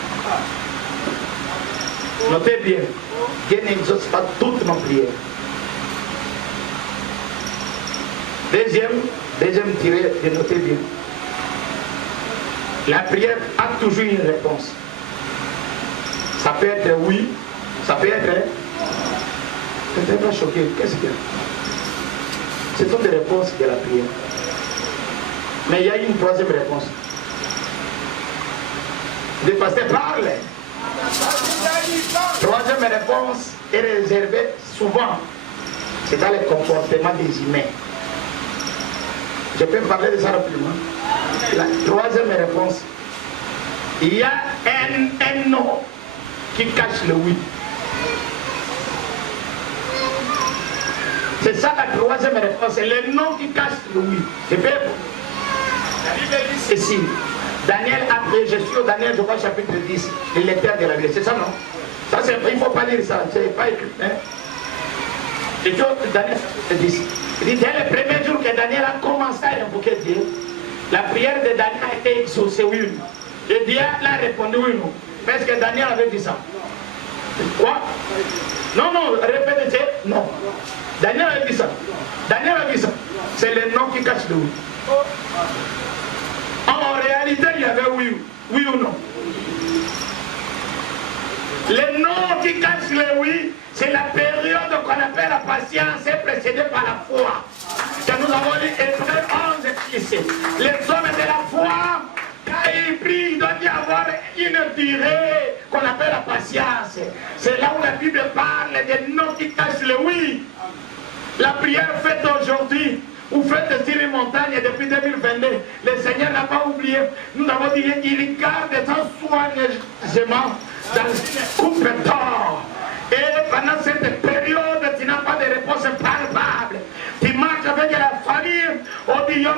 Notez bien, Dieu n'exauce pas toutes nos prières. Deuxième tiré, de noter bien. La prière a toujours une réponse. Ça peut être oui, ça peut être. Peut-être pas choqué. Qu'est-ce qu'il y a? Ce sont des réponses de la prière. Mais il y a une troisième réponse. Le pasteur parle. Troisième réponse est réservée souvent. C'est dans le comportement des humains. Je peux parler de ça rapidement. La troisième réponse. Il y a un non qui cache le oui. C'est ça la troisième réponse. C'est le non qui cache le oui. Je peux. La Bible dit ceci. Daniel a prié, je suis au Daniel, je crois, chapitre 10, le lecteur de la Bible. C'est ça, non? Ça, il ne faut pas lire ça, c'est pas écrit. Hein? Et tu Daniel chapitre 10. Il dit, dès le premier jour que Daniel a commencé à invoquer Dieu, la prière de Daniel a été exaucée, oui ou non? Et Dieu l'a répondu, oui ou non? Parce que Daniel avait dit ça. Quoi? Non, répétez, non. Daniel avait dit ça. Daniel a dit ça. C'est le nom qui cache le oui. En réalité, il y avait oui ou non. Le nom qui cache le oui, c'est la période qu'on appelle la patience précédée par la foi. Que nous avons lu Hébreux 11 ici. Les hommes de la foi, quand ils prient, il doit y avoir une durée qu'on appelle la patience. C'est là où la Bible parle des noms qui cachent le oui. La prière faite aujourd'hui, vous faites sur les montagnes depuis 2022, le Seigneur n'a pas oublié. Nous avons dit qu'il garde son soigneusement dans une coupe d'or. Et pendant cette période, tu n'as pas de réponse palpable. Tu marches avec la famille, on dit oh,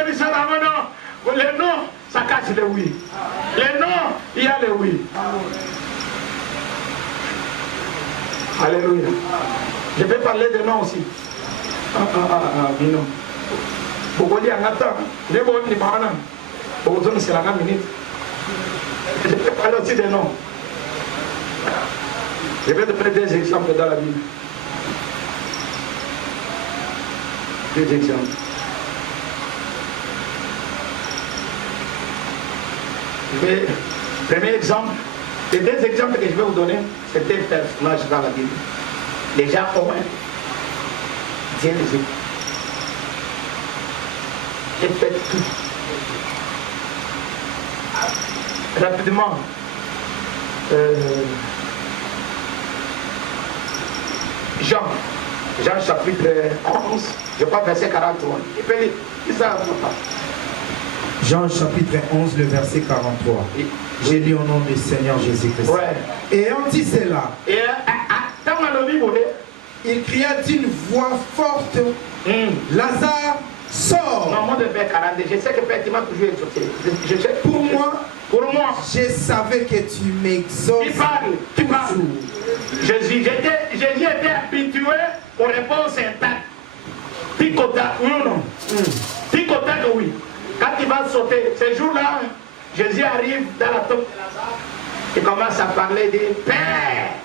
il dit ça, le nom, ça cache le oui. Le nom, il y a le oui. Alléluia. Je peux parler de nom aussi. Bino. Pourquoi dire un attends? Les bonnes, les parents. Pourquoi c'est la minute? Je vais parler aussi des noms. Je vais te prendre des exemples dans la Bible. Deux exemples. Premier exemple, les deux exemples que je vais vous donner, c'est deux personnages dans la Bible. Déjà, au moins, Dieu les écoute. Et fait tout. Rapidement, Jean chapitre 11, je crois verset 43. Il peut lire, il ça, papa. Jean chapitre 11, le verset 43. J'ai lu au nom du Seigneur Jésus-Christ. Ouais. Et on dit cela. Et il cria d'une voix forte, Lazare, sors. Non, moi de Père 42, je sais que Père, tu m'as toujours exaucé. Pour moi, je savais que tu m'exauces. Tu parles. Jésus était habitué aux réponses intactes. Picota, oui ou non? Picota, oui. Quand il va sauter, ce jour-là, Jésus arrive dans la tombe de Lazare et commence à parler de Père.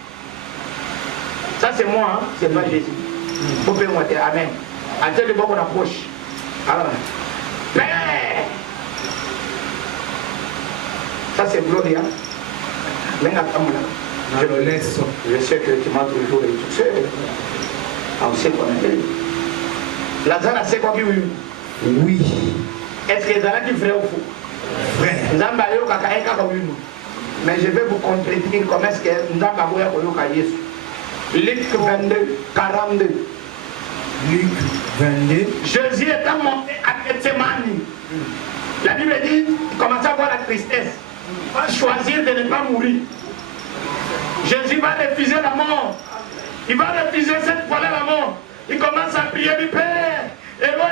Ça c'est moi, hein? C'est pas Jésus. Vous pouvez monter, amen. Attends le bon qu'on approche. Alors, Père. Ça c'est Gloria. Je le laisse. Je sais que tu m'as toujours étouffé. On sait quoi. Lazare sait quoi qu'il oui. Oui. Est-ce que Lazare est vrai ou faux? Vrai. Mais je vais vous compléter comment est-ce que Nzamba Boya Yesu. Luc 22, 42. Luc 22. Jésus est monté à Gethsemane. La Bible dit, il commence à voir la tristesse. Il va choisir de ne pas mourir. Jésus va refuser la mort. Il va refuser cette fois-là la mort. Il commence à prier du Père. Et moi,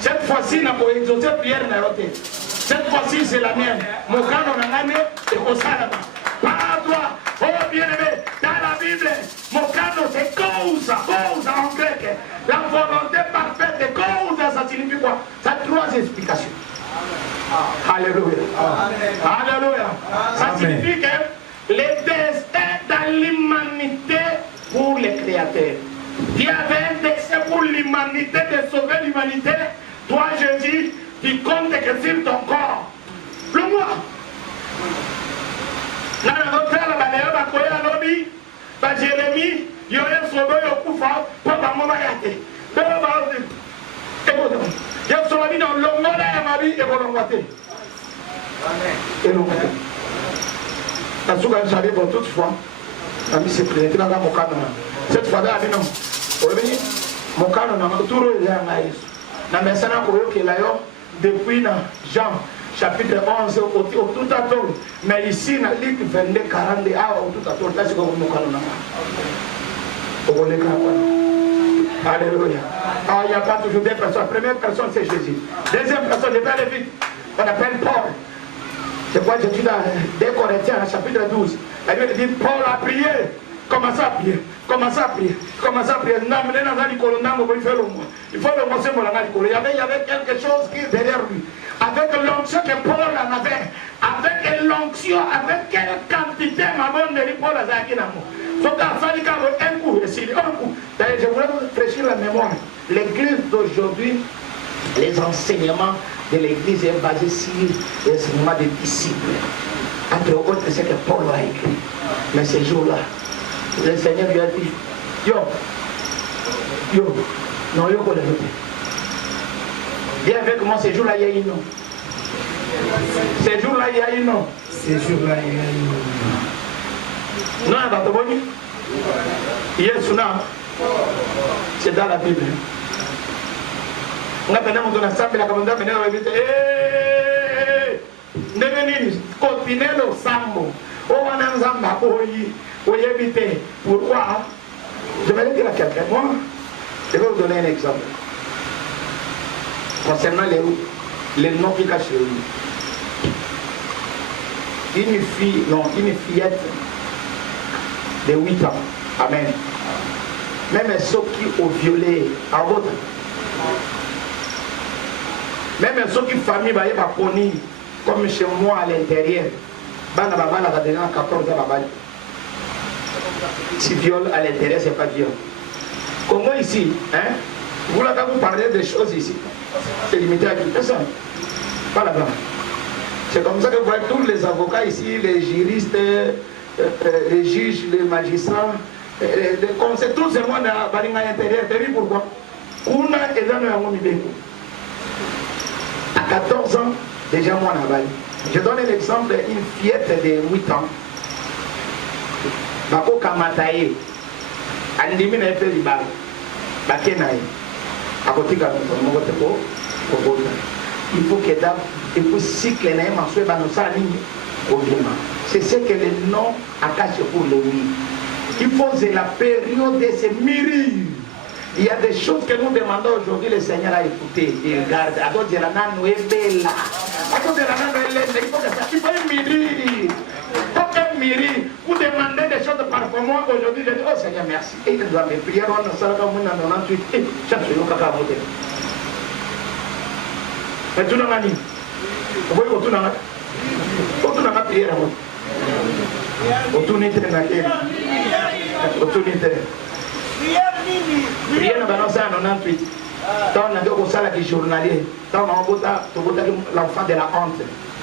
cette fois-ci, il n'a pas exaucé prière. Cette fois-ci, c'est la mienne. Mon cas, on a gagné et on s'en va. Par toi, oh bien-aimé, dans la Bible, mon cadeau c'est causa en grec. La volonté parfaite de causa, ça signifie quoi? Ça a trois explications. Alléluia. Alléluia. Ça signifie que les destins dans l'humanité pour les créateurs. Dieu avait un dessein pour l'humanité, de sauver l'humanité. Toi, Jésus, tu comptes que sur ton corps. Le moi. Dans notre frère, Jérémie, il y aurait sauvé le coup fort pour ma maman. Il y a sauvé dans le monde de ma vie et mon envoyé. Et nous, la souga j'avais pour toute fois. La mise est présenté dans mon canon. Cette fois-là, elle dit non. Mon canon, tout le monde est là. Dans le qui est là, depuis Jean. Chapitre 11, au tout à tour. Mais ici, dans Luc 22, 40, au tout à tour, là, c'est comme nous alléluia. Il n'y a pas toujours deux personnes. Première personne, c'est Jésus. Deuxième personne, je vais aller vite. On appelle Paul. C'est quoi j'étudie dans 2 Corinthiens, chapitre 12. La Bible dit Paul a prié. Commencez à prier. Commencez à prier. Commencez à prier. Il faut le montrer pour la il y avait quelque chose qui est derrière lui. Avec l'onction que Paul en avait, avec l'onction, avec quelle quantité, maman de Paul a zaki namo. Donc, il faut un coup, un coup. D'ailleurs, je voulais vous fraîchir la mémoire. L'église d'aujourd'hui, les enseignements de l'église est basé sur l'enseignement des disciples. Entre autres, c'est que Paul a écrit. Mais ces jours-là, le Seigneur lui a dit, non, viens avec moi, ces jours-là, il y a une nom. Ces jours-là, il y a une nom. Ces jours-là, il y a une nom. Non, il va te voir. C'est dans la Bible. On a besoin de la salle, la commandante, on a besoin de continuer le sambo. On va dans un sambo. Pourquoi? Je vais le dire à quelqu'un. Moi, je vais vous donner un exemple. Concernant les noms qui cachent le lit. Une fillette de 8 ans. Amen. Même ceux qui ont violé à votre. Même ceux qui famille va y poni comme chez moi à l'intérieur. Bana baba la déjà 14 ans. Si viol à l'intérieur, c'est pas viol. Comment ici, hein? Vous là, quand vous parlez des choses ici, c'est limité à une personne. Pas là-bas. C'est comme ça que vous voyez tous les avocats ici, les juristes, les juges, les magistrats, les conseils, tous ces gens à l'intérieur. Tu sais pourquoi? À 14 ans, déjà moi on a bali. Je donne un exemple, une fillette de 8 ans. Bako kamataye. Andimi na efe libala. Bakenaye. Akotika mogote ko kobota. Il faut que d'abord, et puis cycle na manswe banosala nini obima. C'est ce que le nom a caché pour le oui. Il faut c'est la période de se mûrir. Il y a des choses que nous demandons aujourd'hui, le Seigneur a écouté. Il regarde. Il faut que ça. Il faut mûrir. Vous demandez des choses par moi aujourd'hui, je dis, oh Seigneur, merci. Et il doit me prier, on a ça comme on a 98. Et chaque jour, on a voté. Mais tout le monde a dit, vous voyez, tout le monde a prié. Autour n'était pas autour n'était. Prière dans le 98. Quand on a dit au salaire du journalier, quand on a l'enfant de la honte,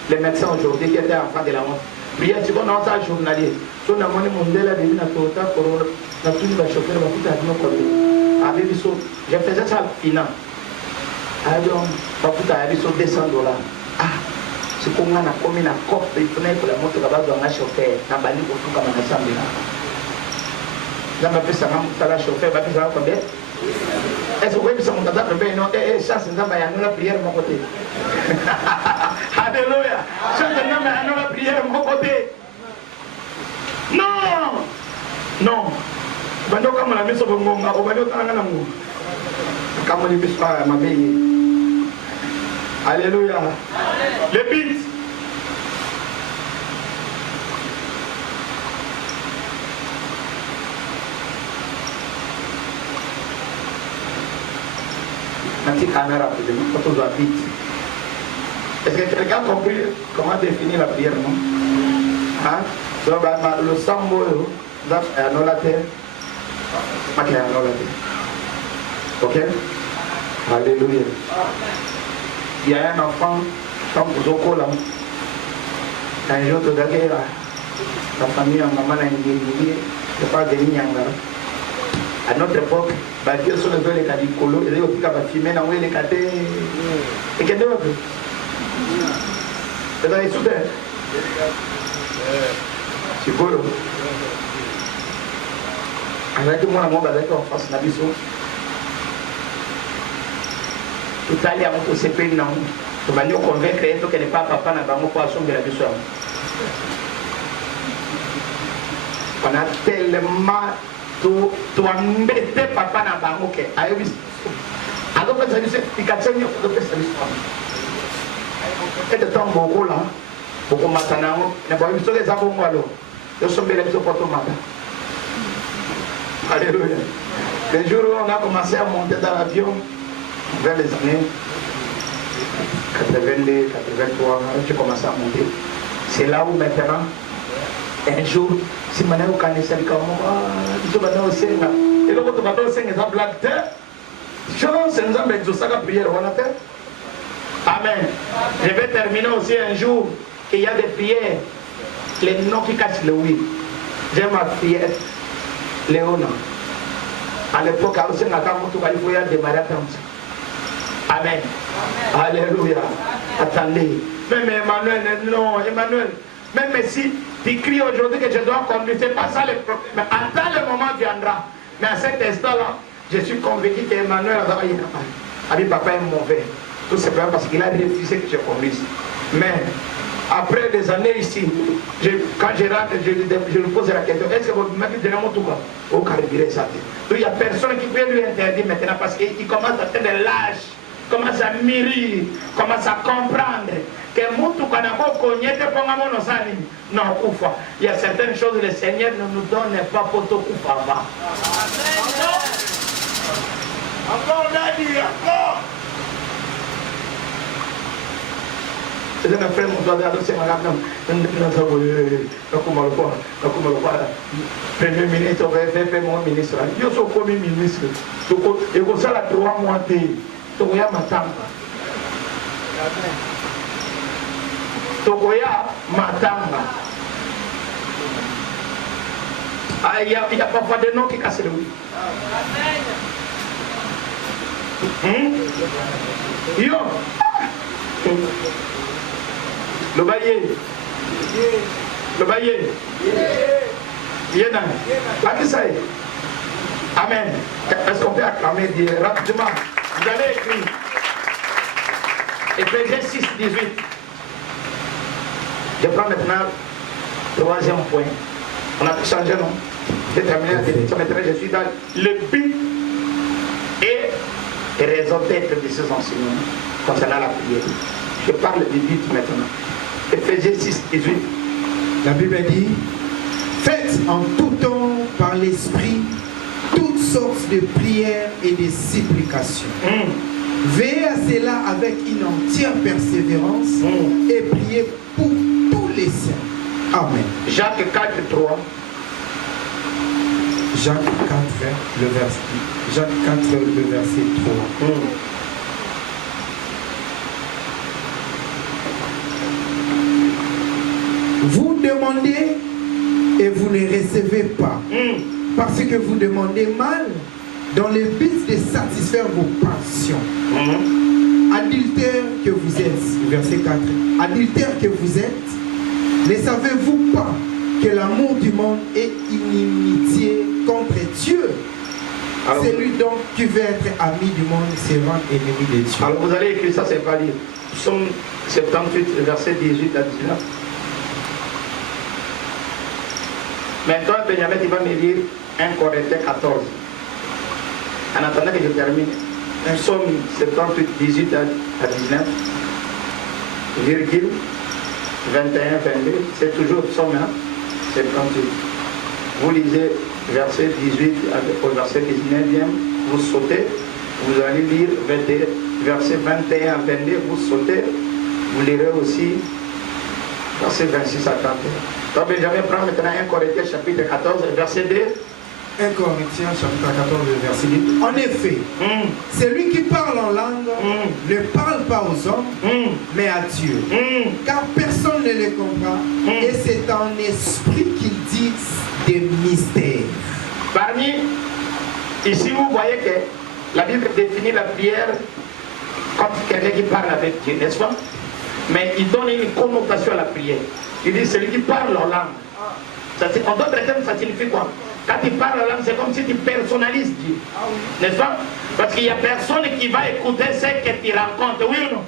les médecins aujourd'hui qui étaient enfants de la honte. Prière, tu vois, on a un journalier. Si on a mon modèle, on a tout le chauffeur, on a tout à dire. Je faisais ça finan. Alors, on a tout à dire sur $200. Ah, c'est comme on a commis la COP, il faut que la moto va un chauffeur, on a banni pour tout comme on a assemblé là. Là, on ça la chauffeur, on ça combien? Est-ce que vous voyez que ça m'a dit non, chance, on a la prière de mon côté. Alléluia. Chance, on a la prière de mon côté. Non! Non! Bando comme on a mis sur le monde, on va dire que on a mis. Comme on a mis sur ma vie. Alléluia. Les beats. Nanti caméra rapidement, quand on doit vite. Est-ce que quelqu'un a compris comment définir la prière, non? Hein? Le sang mot, c'est un la terre. Ok, un la terre. Ok? Alléluia. Il y a un enfant, comme Zoko là. Un jour, tout d'abord, la famille, maman a une guérie, je parle de Niangara. À notre époque, Dieu sur le les cadicolo, et les autres qui filmer dans les cadets. Et qu'est-ce que c'est dans les soudains. C'est beau. Avec moi, mon bagage en face, la biseau. Tout à l'heure, on se paye non. On va nous convaincre que les papa n'a pas mon poisson de la biseau. On a tellement. Tu embêter papa na bango ke ayebi alors que ça dit c'est ikatsenyo ko pesa l'histoire et de temps beaucoup là beaucoup matana na ba biso les abo ngwalo yo sombele biso poto mata. Alléluia. Les jours où on a commencé à monter dans l'avion vers les années 82 83 j'ai commencé à monter. C'est là où maintenant un jour, si je suis canissé, je suis et le retour de c'est une blague. Je vais prière. Amen. Je vais terminer aussi un jour. Il y a des prières. Les noms qui cachent le oui. J'ai ma fillette, Léona. À l'époque, il faut y aller démarrer comme ça. Amen. Alléluia. Attendez. Même Emmanuel, non, Emmanuel. Même si tu cries aujourd'hui que je dois conduire, ce n'est pas ça le problème. Mais attends, le moment viendra. Mais à cet instant-là, je suis convaincu qu'Emmanuel a dit papa est mauvais. Tout simplement parce qu'il a refusé que je conduise. Mais après des années ici, quand je rentre, je lui pose la question, est-ce que vous m'avez donné mon tout cas? Au caribiré ça. Il n'y a personne qui peut lui interdire maintenant parce qu'il commence à faire de l'âge, commence à mûrir, commence à comprendre. Que mutu kana boko nyete ponga mono sani non kufa. Il y a certaines choses que le Seigneur ne nous donne pas pour tout kufa. Encore, Daddy, encore. C'est un frère, mon doigt, c'est ma gamme. Premier ministre, on va faire mon ministre. Je suis premier ministre. Et comme ça, la 3 mois, tu es ma tante. Togoya Matanga. Ah, il y a parfois des noms qui cassent le oui. Yo. Le baillet. Le baillet. Yéna. À qui ça est? Amen. Est-ce qu'on peut acclamer rapidement? Vous allez écrire. Éphésiens 6, 18. Je prends maintenant le 3e point. On a pu changer, non? J'ai terminé la définition. Maintenant, je suis dans le but et raison d'être de ces enseignements concernant la prière. Je parle du but maintenant. Éphésiens 6, 18. La Bible dit, faites en tout temps par l'Esprit toutes sortes de prières et de supplications. Veillez à cela avec une entière persévérance et priez pour tous les saints. Amen. Jacques 4, 3. Jacques 4, le verset 3. Vous demandez et vous ne recevez pas, parce que vous demandez mal dans le but de satisfaire vos passions. Adultères que vous êtes, verset 4, adultères que vous êtes, ne savez-vous pas que l'amour du monde est inimitié contre Dieu? Alors, celui donc qui veut être ami du monde se rend ennemi de Dieu. Alors vous allez écrire ça, c'est pas lire. Psaume 78, verset 18 à 19. Maintenant, Benjamin, il va me lire 1 Corinthiens 14. En attendant que je termine, Psaume 78, 18 à 19, virgule 21, 22, c'est toujours Psaume 78. Vous lisez verset 18 au verset 19, vous sautez, vous allez lire verset 21 à 22, vous sautez, vous lirez aussi verset 26 à 31. Donc Benjamin prend maintenant 1 Corinthiens chapitre 14, verset 2. 1 Corinthiens chapitre 14, verset 2. En effet, celui qui parle en langue ne parle pas aux hommes, mais à Dieu. Car personne ne le comprend. Et c'est en esprit qu'il dit des mystères. Parmi, ici vous voyez que la Bible définit la prière comme quelqu'un qui parle avec Dieu, n'est-ce pas? Mais il donne une connotation à la prière. Il dit celui qui parle en langue. En d'autres termes, ça signifie quoi? Quand tu parles en langue, c'est comme si tu personnalises Dieu. N'est-ce pas? Parce qu'il n'y a personne qui va écouter ce que tu racontes, oui ou non?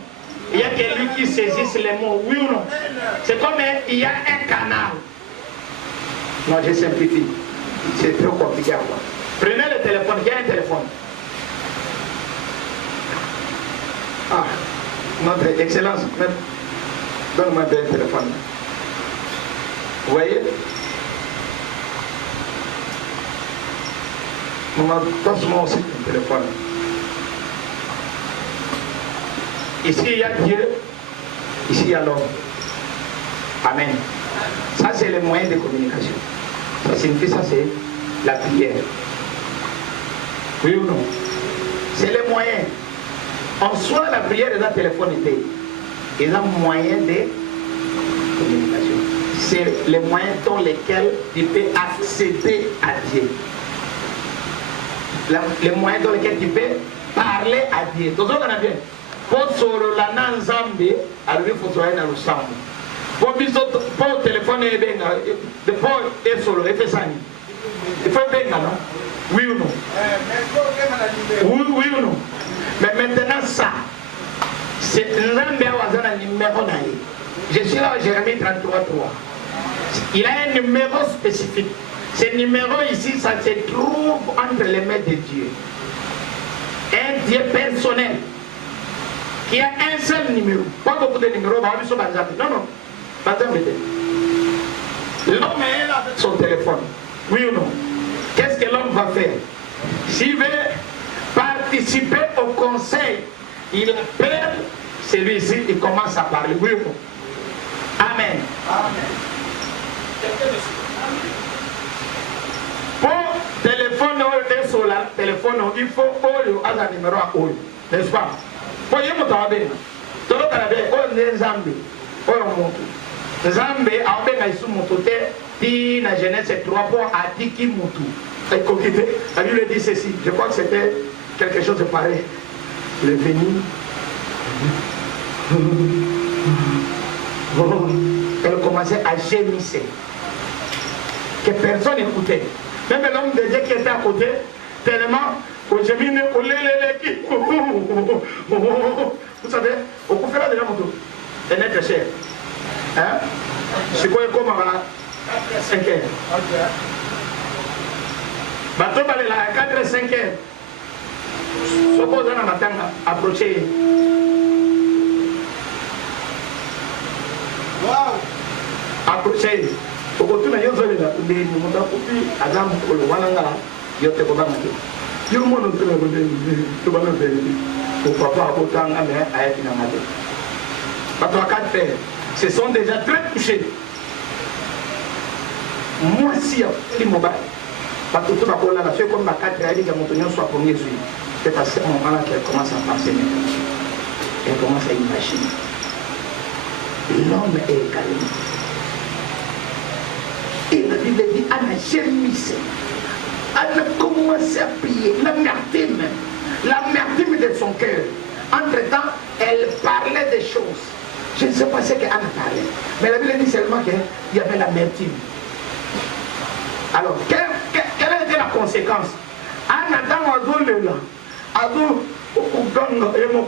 Il y a que lui qui saisisse les mots, oui ou non? C'est comme il y a un canal. Non, je simplifie. C'est trop compliqué à voir. Prenez le téléphone, il y a un téléphone. Ah, notre excellence, donne-moi un téléphone. Vous voyez? Passe-moi aussi le téléphone. Ici il y a Dieu, ici il y a l'homme. Amen. Ça c'est le moyen de communication. Ça signifie ça c'est la prière. Oui ou non? C'est le moyen. En soi la prière est un téléphone et un moyen de communication. C'est le moyen dans lequel tu peux accéder à Dieu. Les moyens dans lesquels tu peux parler à Dieu. Tout ça on a bien. Pour solo la nanzambe, alors il faut soigner dans le sang. Pour téléphone et benga, de pour et solo et fait ça. Il faut benga non? Oui ou non? Oui ou non? Mais maintenant ça, c'est l'ambe à numéro naïe. Je suis là à Jérémie 33.3. Il a un numéro spécifique. Ce numéro ici, ça se trouve entre les mains de Dieu. Un Dieu personnel qui a un seul numéro. Pas beaucoup de numéros. Non, non. L'homme est là avec son téléphone. Oui ou non? Qu'est-ce que l'homme va faire? S'il veut participer au conseil. Il appelle celui-ci, il commence à parler. Oui, oui. Amen. Amen. Pour téléphone et sur la téléphone, il faut Oyo à la numéro à Oyo. N'est-ce pas? Pour y aller, tout le monde on est Zambé. Oyo Moto. Zambé, a bien ici Motote, dit la jeunesse 3 points à Tiki Moto. La Bible dit ceci. Je crois que c'était quelque chose de pareil. Le béni. Elle commençait à gémisser. Que personne n'écoutait. Même l'homme de Dieu qui était à côté, tellement que j'ai mis le vous savez, au coup de la moto, c'est notre cher. Hein? C'est quoi comme à 5 heures? Bateau balé là, 4 5 heures. Suppose un matin approcher. Wow! Approcher. Au côté de Yozoli, les mondes coupés, Adam, le Walanga, Yote Kobama. Yo le monde peut le tout va me faire. Pour papa, autant à être une amade. Bateau à 4 pères, ce sont déjà très touchés. Moi, si il m'a battu. Parce que tout va pour la nation, comme ma 4 pères, il y a mon tonneau soit premier suivi. C'est à ce moment-là qu'elle commence à penser. Elle commence à imaginer. L'homme est calme. Et la Bible dit, Anna gémissait. Anna commençait à prier. L'amertume de son cœur. Entre-temps, elle parlait des choses. Je ne sais pas ce qu'Anna parlait. Mais la Bible dit seulement qu'il y avait l'amertume. Alors, quelle était la conséquence? Anna dans l'oiseau là. Ado Uganda et mon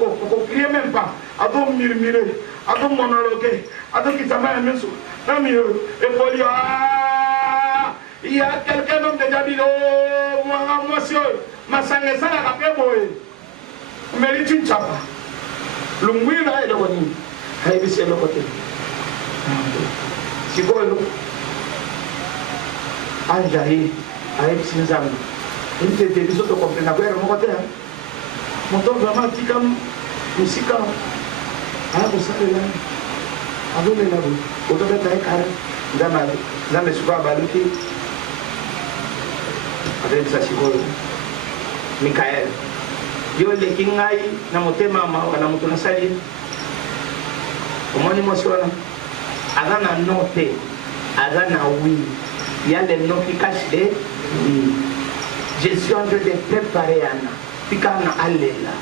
criait même pas. Ado murmurer, ado monologuer, ado qui s'en va à Messo. Et pour dire, il y a quelqu'un d'homme de Jabilo, monsieur, ma sangue ça la rappelle, mais il tue pas. L'ungui là est le bon. Aïe, c'est le côté. Si vous voulez, Anjahi, aïe, c'est nous avons. Il te dit, nous comprenons la guerre, mon côté. Mon temps vraiment qui comme musique ah vous savez là avant de là vous devez être carré dans le soir baluki avec sa chigolo Michael yo le kingai na motema ma na mutuna sali omoni mosiwana agana note agana oui il y a des noms qui cachent des oui je suis en train de préparer Anna Pikana alela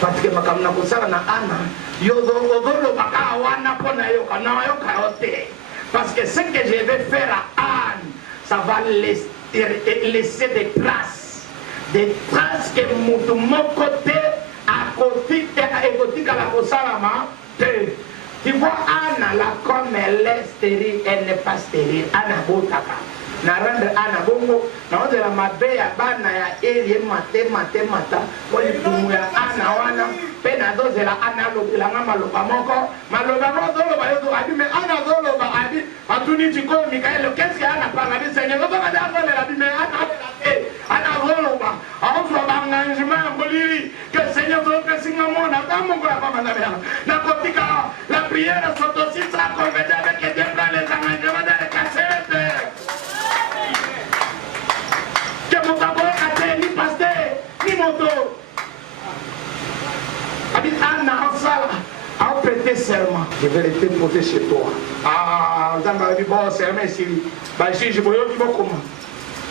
parce que makamna kusala na Anna yodolo makawana pona yoka na yoka yote parce que ce que je vais faire à Anne ça va laisser des traces que mon côté à côté à la kosalama tu vois Anna là comme elle est stérile elle n'est pas stérile Anna botaka na rendre Anna bongo na on de la mabeya bana ya elie mata poli pumu ya Anna wana pe na doze la Anna lobela nga maloba moko dolo ba yo abi mais Anna dolo ba abi atuni tiko Michael qu'est-ce que Anna parle abi Seigneur to ba da la abi mais Anna dolo ba on va ba engagement boliri que Seigneur do que singa mona ta mongo la ba na kotika la prière s'autosie ça convertir avec Dieu dans les engagements dans les cassettes. Que mon d'abord a ni pasteur, ni moto. Habite Anna en salle, a prêté serment. Je vais rester posé chez toi. Ah, dans ma vie, bon, serment ici. Bah, je vais voir comment.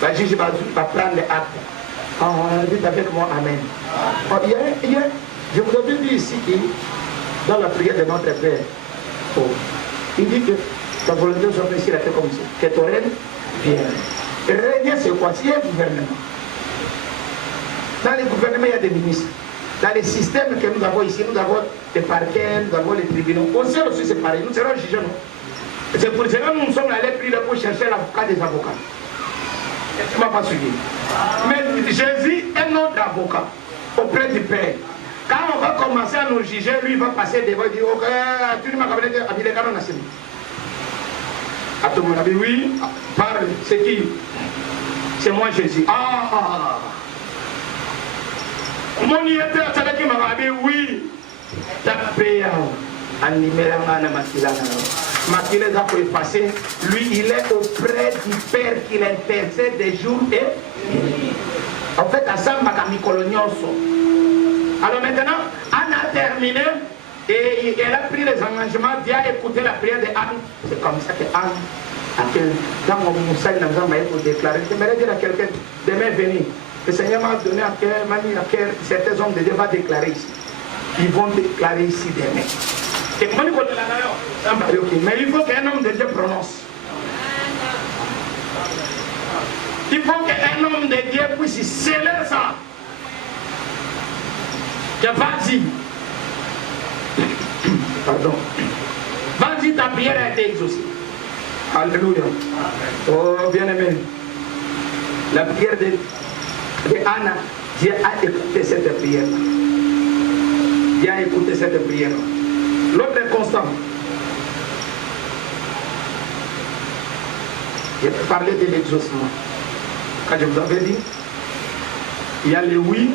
Bah, je vais prendre les actes. Ah, dites avec moi, Amen. Je vous ai dit ici, dans la prière de notre Père, il dit que ta volonté soit ici, la fait comme ça. Que ton règne vienne. Régner, c'est quoi? C'est un gouvernement. Dans les gouvernements, il y a des ministres. Dans les systèmes que nous avons ici, nous avons les parquets, nous avons les tribunaux. On sait aussi c'est pareil, nous serons juges, non? C'est pour cela que nous sommes allés prier pour chercher l'avocat des avocats. Tu ne m'as pas suivi. Mais Jésus est notre avocat auprès du Père. Quand on va commencer à nous juger, lui il va passer devant et dire, ok, tu ne m'as pas dit, habillé quand on a signé. À tout le monde a dit oui, parle, c'est qui? C'est moi Jésus. Mon y était à Tabaki Marabi, oui. Tapé en numéro Makile a pu effacer. Lui, il est auprès du Père qui l'intercède des jours et en fait, à ça, Makami Colonioso. Alors maintenant, Anne a terminé et elle a pris les engagements d'y écouter la prière de Anne. C'est comme ça que Anne, dans mon Moussa, il nous a déclaré. J'aimerais dire à quelqu'un, demain venir, le Seigneur m'a donné à cœur, m'a mis à cœur, certains hommes de Dieu vont déclarer ici. Ils vont déclarer ici demain. Et comment mais il faut qu'un homme de Dieu prononce. Il faut qu'un homme de Dieu puisse sceller ça. Que vas-y. Pardon. Vas-y, ta prière a été exaucée. Alléluia. Oh, bien-aimé. La prière de Anna, Dieu a écouté cette prière. Dieu a écouté cette prière. L'autre est constant. Je vais parler de l'exaucement. Quand je vous avais dit, il y a le oui,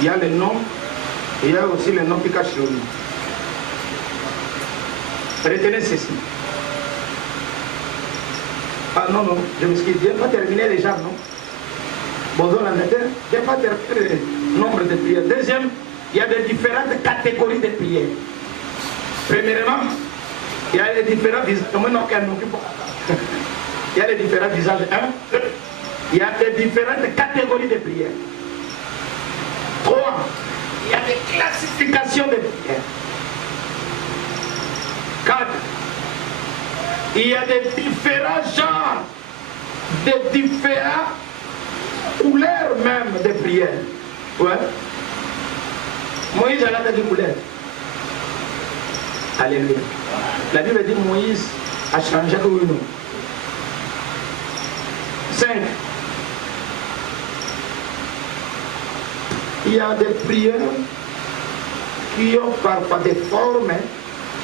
il y a le non, et il y a aussi le non qui cache le oui. Retenez ceci. Ah non, non, je me suis dit, je n'ai pas terminé déjà, non? Bonjour la matin, je n'ai pas terminé le nombre de prières. Deuxième, il y a des différentes catégories de prières. Premièrement, il y a les différents visages. Il y a les différents visages. Il y a les différentes catégories de prières. 3. Il y a des classifications de prières. 4. Il y a des différents genres, des différentes couleurs même de prières. Ouais. Moïse a des couleurs. Alléluia. La Bible dit Moïse a changé que oui, non. 5. Il y a des prières qui ont parfois des formes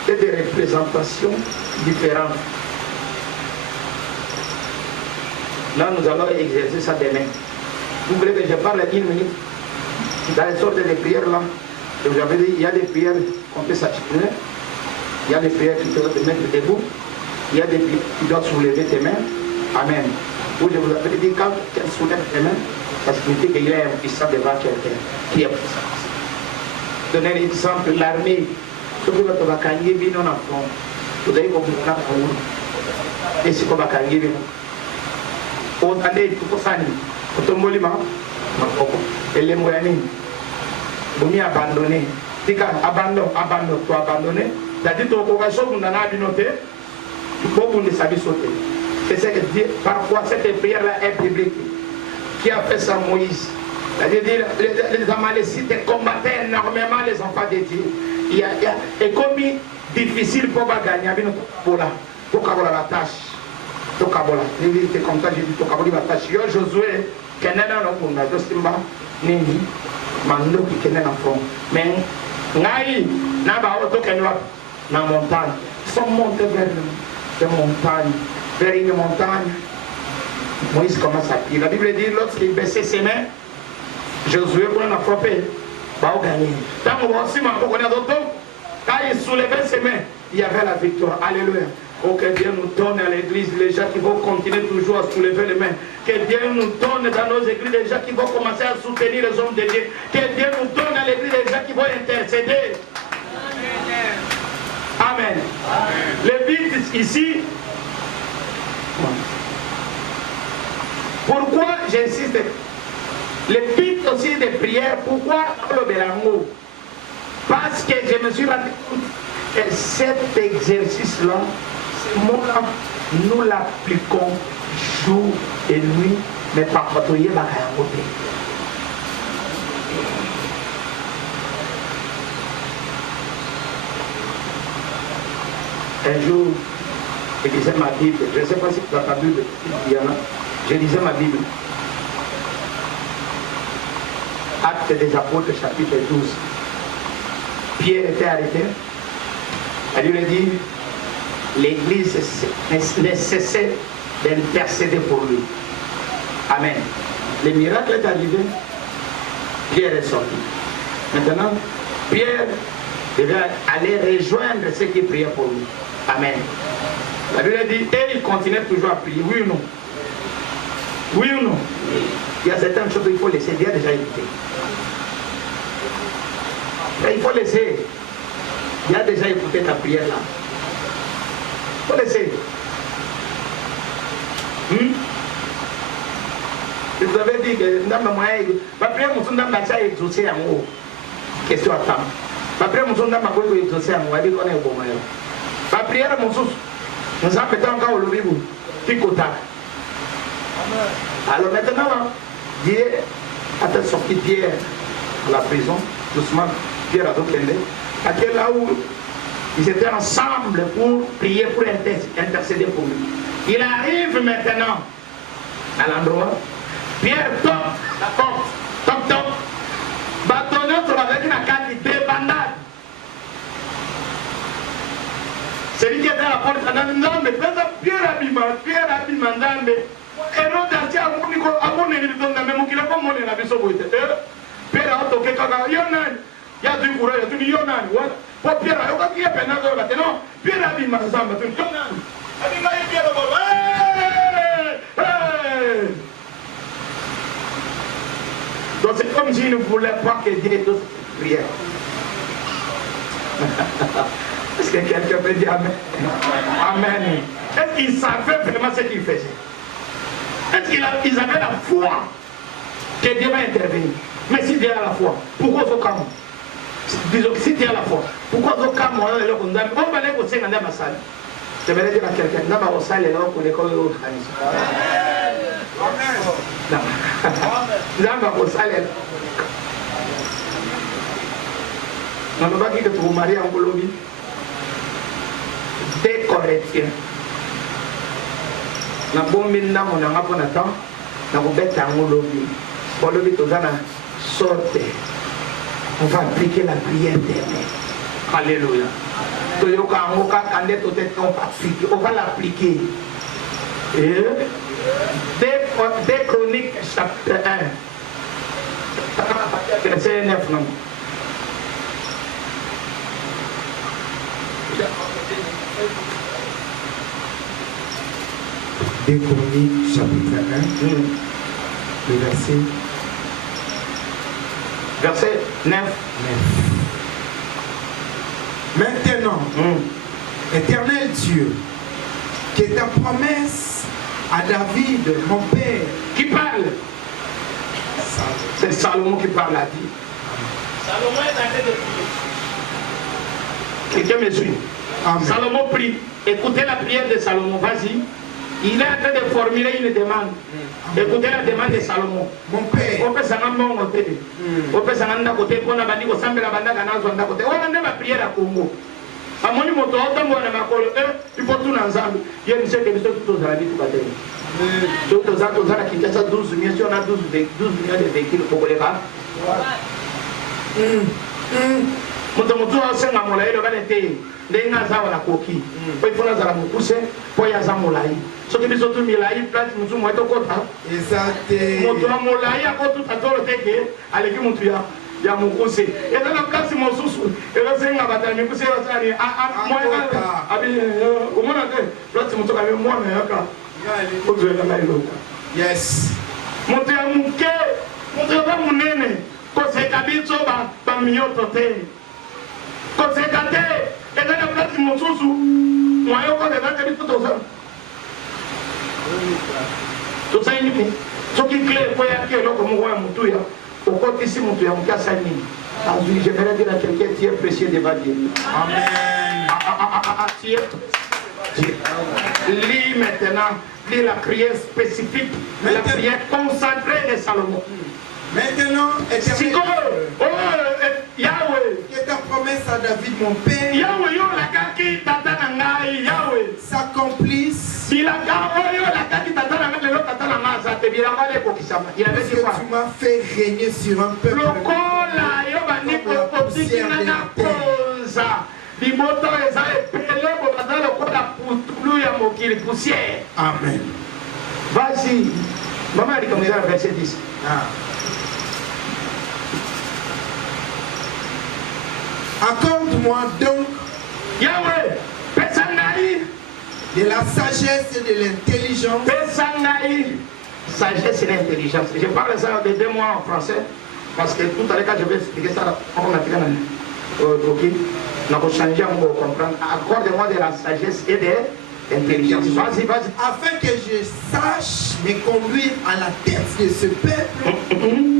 et des représentations différentes. Là, nous allons exercer ça demain. Vous voulez que je parle 1 minute dans les sortes de prières là? Je vous avais dit, il y a des prières qu'on peut s'attirer. Il y a des prières qui doivent te mettre debout. Il y a des prières qui doivent soulever tes mains. Amen. Ou je vous avais dit, quand tu soulèves tes mains, ça signifie qu'il est puissant devant quelqu'un qui est puissant. Donner un exemple, l'armée. Ce que vous avez gagné, bien en front. Vous avez compris ça pour vous. Et ce que vous avez gagné, bien. On a dit, tout ça, tout le monde, et les moyens, vous m'y abandonné. Abandonne, tu as abandonné. C'est-à-dire que tu as abandonné, beaucoup ne savent sauter. C'est ce que dit, parfois cette prière-là est biblique. Qui a fait ça, Moïse? C'est-à-dire les Amalécites combattaient énormément les enfants de Dieu. Et comme difficile pour gagner, pour la tâche. C'est comme ça, j'ai dit, la tâche. Josué, qui est nini mando qui est dans fond mais ngai na ba auto kenwa na montagne sont montés vers une montagne Moïse commence à prier. La Bible dit lorsqu'il baissait ses mains Josué pour la frapper bah au gagner tant qu'on aussi ma pour connaître d'autres quand il soulevait ses mains il y avait la victoire. Alléluia. Oh, que Dieu nous donne à l'église les gens qui vont continuer toujours à soulever les mains. Que Dieu nous donne dans nos églises les gens qui vont commencer à soutenir les hommes de Dieu. Que Dieu nous donne à l'église les gens qui vont intercéder. Amen. Le but ici, pourquoi j'insiste, le but aussi des prières, pourquoi le Bélango? Parce que je me suis rendu compte que cet exercice-là, nous l'appliquons jour et nuit, mais par contre, il y a un côté. Un jour, je lisais ma Bible. Je ne sais pas si tu as ta Bible, Diana. Je lisais ma Bible. Actes des Apôtres, chapitre 12. Pierre était arrêté. Elle lui a dit, l'église ne cessait d'intercéder pour lui. Amen. Le miracle est arrivé. Pierre est sorti. Maintenant, Pierre devait aller rejoindre ceux qui priaient pour lui. Amen. La Bible dit, et il continuait toujours à prier. Oui ou non? Oui ou non? Il y a certaines choses qu'il faut laisser. Il y a déjà écouté. Il faut laisser. Il a déjà écouté ta prière là. Il faut laisser. Je vous avais dit que ma prière, je vais exaucer en haut. Question à temps. Ma prière, je vais exaucer en haut. Ma prière, nous avons peut-être encore au lobby. Alors maintenant, Dieu a fait sortir Pierre de la prison, doucement, Pierre a donc à quel là où ils étaient ensemble pour prier, pour intercéder pour lui. Il arrive maintenant à l'endroit, Pierre toque la porte, toc toc, bâtonnet avec une carte débandade. Celui qui était à la porte, non mais Pierre Abima, Hérode a dit à mon éditeur, mais qu'il a pas mon éditeur. Pierre a toqué quand Yonan, il y a du courage, il y a du Yonan. Pour Pierre, il y a peine à faire. Non, Pierre Abima, Yonan. Abima et Pierre Abima. Donc c'est comme s'il ne voulait pas que Dieu ait prière. Est-ce que quelqu'un peut dire Amen? Amen. Est-ce qu'ils savaient vraiment ce qu'ils faisaient? Est-ce qu'ils avaient la foi que Dieu va intervenir? Mais si Dieu a la foi, pourquoi ils sont calmes? Disons que si Dieu a la foi, pourquoi ils sont calmes? On va aller au Seigneur dans ma salle. Je vais dire à quelqu'un, dans ma salle, il y a un école au dans ma salle. On ne va pas dire que tu vas marier en Colombie. Des Corinthiens. Na bombi ndamo na ngapo na temps na kobeta ngolobi. Bolobi tozana sorte. On va appliquer la prière d'éternel. Alléluia. Toyoka ngoka kande tote on va l'appliquer. Et des Chroniques chapitre 1. Verset 9 non. Des Chroniques, chapitre 1, le verset 9. Maintenant, éternel Dieu, que ta promesse à David, mon père, Qui parle? C'est Salomon qui parle à Dieu. Salomon est en train de prier. Quelqu'un me suit? Amen. Salomon prie. Écoutez la prière de Salomon, vas-y. Il est en train de formuler une demande. Écoutez la demande de Salomon. Mon père. On peut s'en rendre compte. On peut s'en rendre compte. On a dit que Sambela Banda Gana Zonda côté. On a même prière à Congo. À mon niveau, il faut tout ensemble. Il y a une seule question tout aux amis tout bâtir. Tout aux amis, aux amis qui ont 12 millions, si on a 12 millions de véhicules pour les pas. Mutu asenga molai lo balete ndenga zawa la koki po ifuna zala mukuse po ya za molai soki biso tu milai plate mutu mo etokota exacte mutu molai akotu tatolo teke aleki mutu ya mukuse ezala kasi mosusu elosenga batala mikuse yosani mo abi umona ke plate mutu ka mo na yaka ozela na iloka yes mutu ya muke mutu ba munene ko se kabitso ba miyoto te. Quand c'est gâté, et dans la place de mon sous-sous, moi, je vais faire tout ça. Tout ça, il dit, ce qui est clair, il faut y aller comme on voit un moutou. Au côté ici, moutou, il y a un casse à nuit. Je vais dire à quelqu'un qui est précieux devant Dieu. Amen. Lis maintenant, lis la prière spécifique, la prière concentrée de Salomon. Maintenant, éternel, Yahweh, que ta promesse à David, mon père, s'accomplisse. Parce que tu m'as fait régner sur un peuple. Amen. Vas-y, Maman a dit comme ça, verset 10. Accorde-moi donc Yahweh, Pesangaï, de la sagesse et de l'intelligence. Pesangaï, sagesse et l'intelligence. Je parle ça de 2 mois en français, parce que tout à l'heure, quand je vais expliquer ça, on a fait ok, on a changé, on va comprendre. Accorde-moi de la sagesse et de l'intelligence. Vas-y, vas-y. Afin que je sache me conduire à la tête de ce peuple,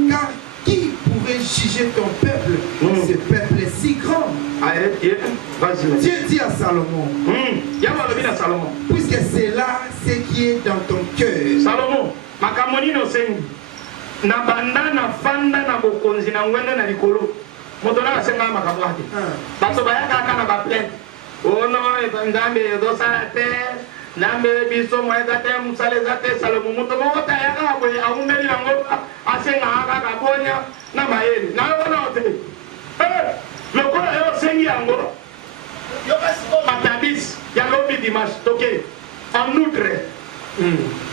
car qui pourrait juger ton peuple, ce peuple est si grand? Allez, vas-y. Dieu dit à Salomon, Salomon, puisque c'est là ce qui est dans ton cœur. Salomon, makamoni no sengi. Na banda na fanda na bokonzi na ngwenda na likolo. Moto na senga makamwati. Bato bayaka kana ba plainte. Ono ngambe dosa te, nambe biso mweza te musaleza te Salomon moto mo tayaka bo aumeli nango asenga aka kabonya na mayeli. Na ono te. Lokola yo sengi yango. Yo basi matabis ya lobi dimanche toke. En outre.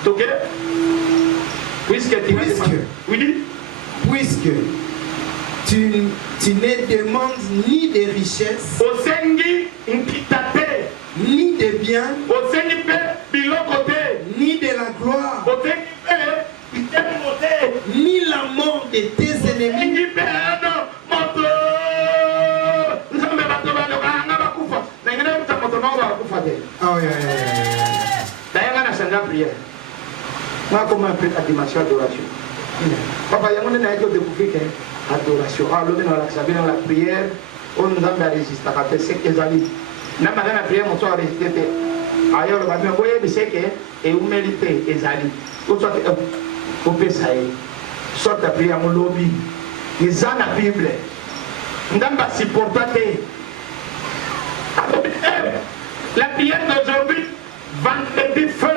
Toke. Puisque tu ne demandes ni des richesses, ni des biens, ni de la gloire, ni la mort de tes ennemis. Moi, comment on fait la dimension d'adoration? Papa, il y a un moment où découvrir adoration. Ah, l'homme dans la prière, on nous a résisté à c'est que Zali. N'a pas dans la prière, on soit résisté. Ailleurs, le matin, vous voyez, c'est que et vous méritez Ezali. Vous sortez, vous pouvez ça. Sortez la prière, mon lobby. Ils ont la Bible. Nous n'avons pas supporté. La prière d'aujourd'hui, vendredi feu.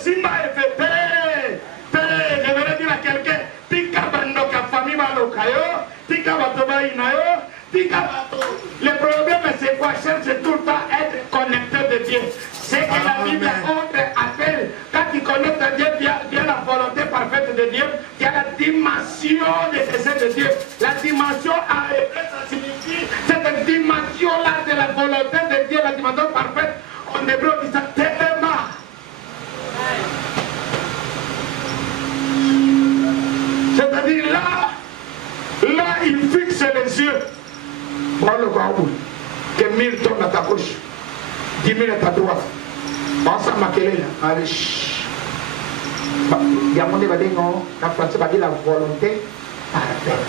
Simba est fait, je vais dire à quelqu'un, tika bandoka famille balokayo, tika batoba inayo, tika bato. Le problème c'est quoi? Cherche tout le temps être connecté de Dieu. C'est que la Bible appelle, quand tu connectes à Dieu, via la volonté parfaite de Dieu, il y a la dimension des essais de Dieu. La dimension à ça signifie cette dimension-là de la volonté de Dieu, la dimension parfaite. En hébreu, dit ça tellement. C'est-à-dire là, il fixe les yeux. Prends le corps, que 1000 tombent à ta gauche, 10 000 à ta droite. Pense à Makelele. Allez, il y a mon débat, non, la français va dire la volonté parfaite.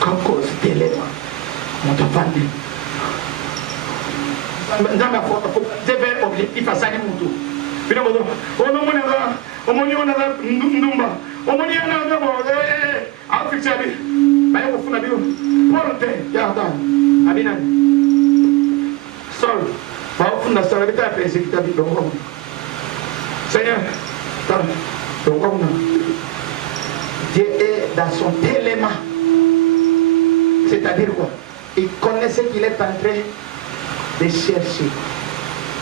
Comme cause d'éléments, on t'a vendu. Dans la foi, il faut un objectif à ça, il puis on Dieu est dans son élément. C'est-à-dire quoi? Il connaissait qu'il est en train de chercher.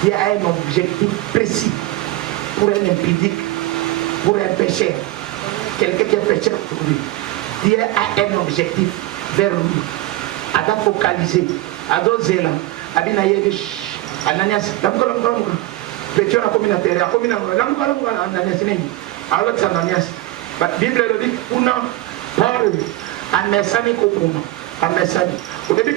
Il y a un objectif précis pour un impudique, pour un pécheur, quelqu'un qui est pécheur pour lui. Dieu a un objectif vers lui. À focaliser, à doser là, à bien Ananias, péché la communauté, la communauté, alors Ananias, la Bible le dit, on a Paul, un message un message. Au début,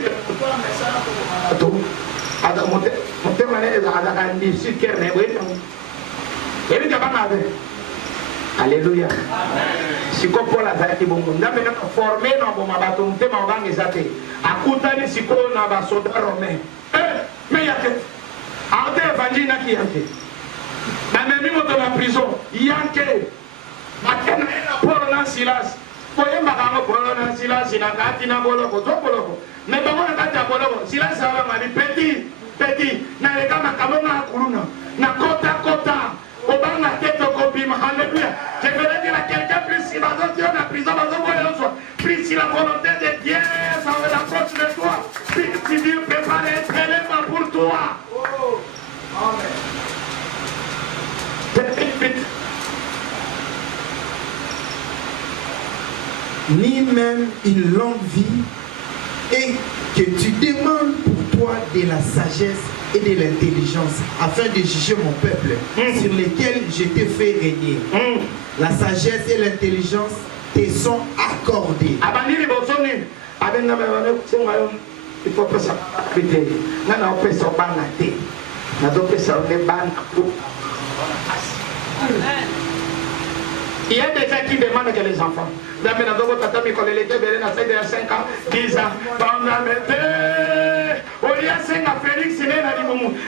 alléluia. Si Paul a fait bon, on a formé dans mon bateau, on a exaté. À Koutani, si on a un soldat romain. Mais il y a que. Arte évangile qui y a que. Mais même dans la prison, il y a que. Maintenant, Paul a Silas. Voyez ma camarade Paul a Silas, il a gâté na boloko, boloko. Mais bon, on a gâté boloko. Silas a dit petit. Na le kama kamona kuluna. Na kota. Obama tête au copie, alléluia. Je vais dire à quelqu'un, plus si la prison, plus si la volonté de Dieu, ça va l'approche de toi, plus si Dieu prépare un élément pour toi. Oh, Amen. ni même une longue vie, et que tu demandes pour toi de la sagesse et de l'intelligence afin de juger mon peuple sur lequel je t'ai fait régner. La sagesse et l'intelligence te sont accordées. Il faut que ça puisse être. On peut s'en banater. On peut s'en il y a des gens qui demandent que les enfants. Il y a des gens qui ont 5 ans, 10 ans.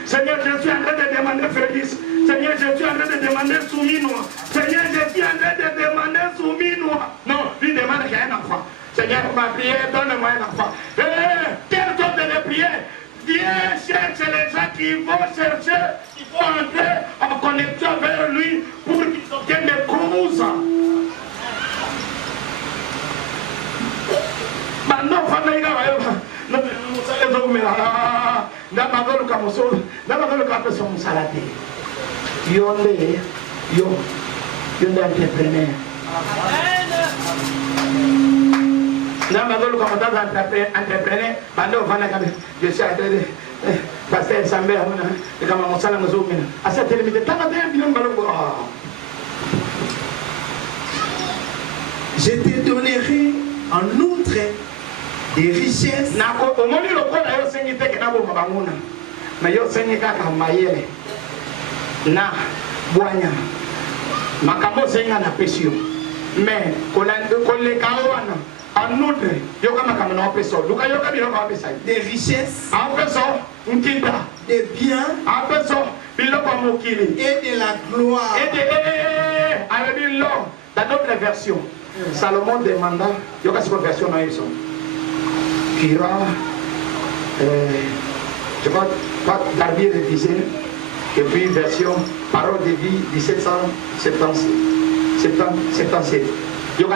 Seigneur, je suis en train de demander Félix. Seigneur, je suis en train de demander Souminois. Seigneur, je suis en train de demander Souminois. Non, lui demande qu'il y ait un enfant. Seigneur, ma prière, donne-moi un enfant. Quelle sorte de prière? Dieu cherche les gens qui vont chercher, qui vont entrer en connexion vers lui pour qu'ils obtiennent des causes. Maintenant, famille, je suis entré pasteur Sambé et comme mon salam à cette limite je te donnerai en outre des richesses. Mais en outre, des richesses, des biens et de la gloire. Dans notre version, Salomon demanda, il y a une version dans Ison. Kira, je crois pas Darbier disait, et puis version Parole de vie 1777. Il y a un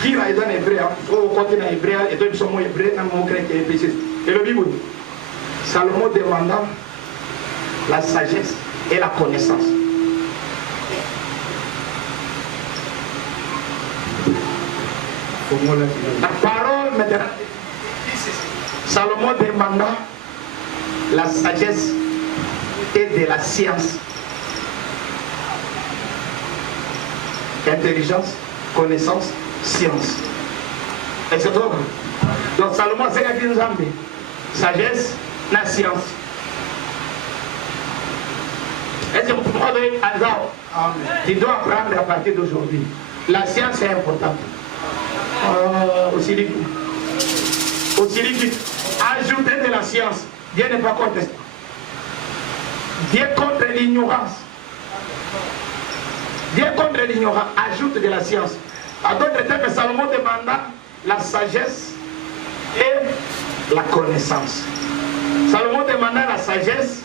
Kira est en hébreu, au côté en hébreu, et donc ils sont hébreux, dans mon grec et précis. Et le Bible, Salomon demanda la sagesse et la connaissance. La parole maintenant, Salomon demanda la sagesse et de la science, intelligence, connaissance, science. Et c'est tout. Donc Salomon c'est qu'il nous a dit sagesse, la science. Est-ce que vous pouvez donner hasard? Tu dois apprendre à partir d'aujourd'hui. La science est importante. Aussi liquide. Ajouter de la science. Dieu n'est pas contre ça. Dieu contre l'ignorance. Dieu contre l'ignorance. Ajoute de la science. À d'autres termes, Salomon demanda la sagesse et la connaissance. Salomon demanda la sagesse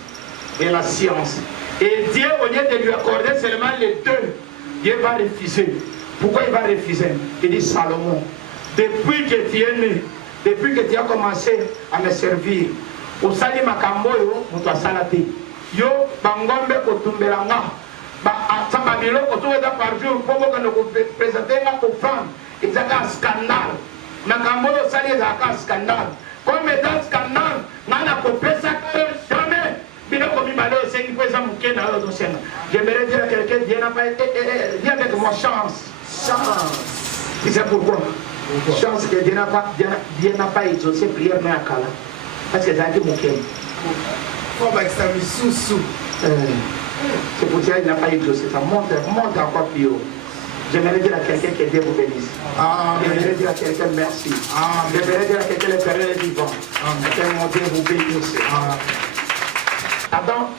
et la science. Et Dieu, au lieu de lui accorder seulement les deux, Dieu va refuser. Pourquoi il va refuser? Il dit Salomon, depuis que tu es né, depuis que tu as commencé à me servir, au sali makambo yo, mutu asalate. Yo, bangombe kotumbelanga, sambabilo kotuweza par jour, pour que nous présenter ma offrande. Il y a un scandale. Makambo yo sali est un scandale. Comme étant scandale, nana kopesa jamais. J'aimerais dire à quelqu'un, Dieu n'a pas été, dis avec moi chance. Chance. Tu sais pourquoi? Chance que Dieu n'a pas exaucé prière mais à Kala. Parce que j'ai été mouqué. C'est pour ça qu'il n'a pas exaucé. Ça monte encore plus haut. J'aimerais dire à quelqu'un que Dieu vous bénisse. J'aimerais dire à quelqu'un merci. J'aimerais dire à quelqu'un le Père est vivant. Que mon Dieu vous bénisse. Adam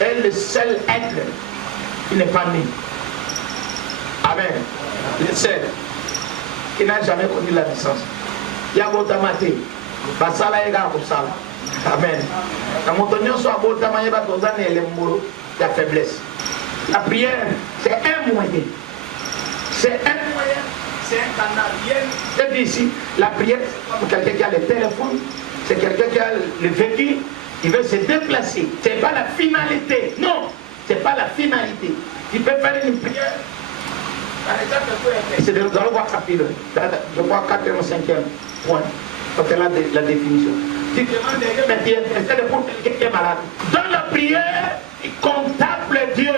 est le seul être qui n'est pas né. Amen. Le seul qui n'a jamais connu la naissance. Il y a beau tamate. Basala ega kusala. Amen. Quand mon tonnion soit beau tamate, il y a faiblesse. La prière, c'est un moyen. C'est un moyen. C'est un canal. Je dis ici, la prière, c'est comme quelqu'un qui a le téléphone, c'est quelqu'un qui a le véhicule. Il veut se déplacer. Ce n'est pas la finalité. Non, ce n'est pas la finalité. Il peut faire une prière C'est de nous allons voir chapitre. Je crois 4e ou 5e point. Donc c'est là la définition. Si tu demandes essaie de pour quelqu'un qui est malade. Dans la prière, il contemple Dieu.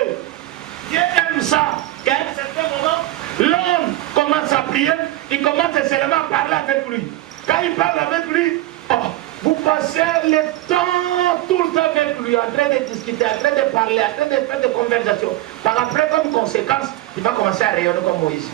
Dieu aime ça. Et à un certain moment, l'homme commence à prier, il commence seulement à parler avec lui. Quand il parle avec lui, vous passez le temps tout le temps avec lui, en train de discuter, en train de parler, en train de faire des conversations. Par après, comme conséquence, il va commencer à rayonner comme Moïse.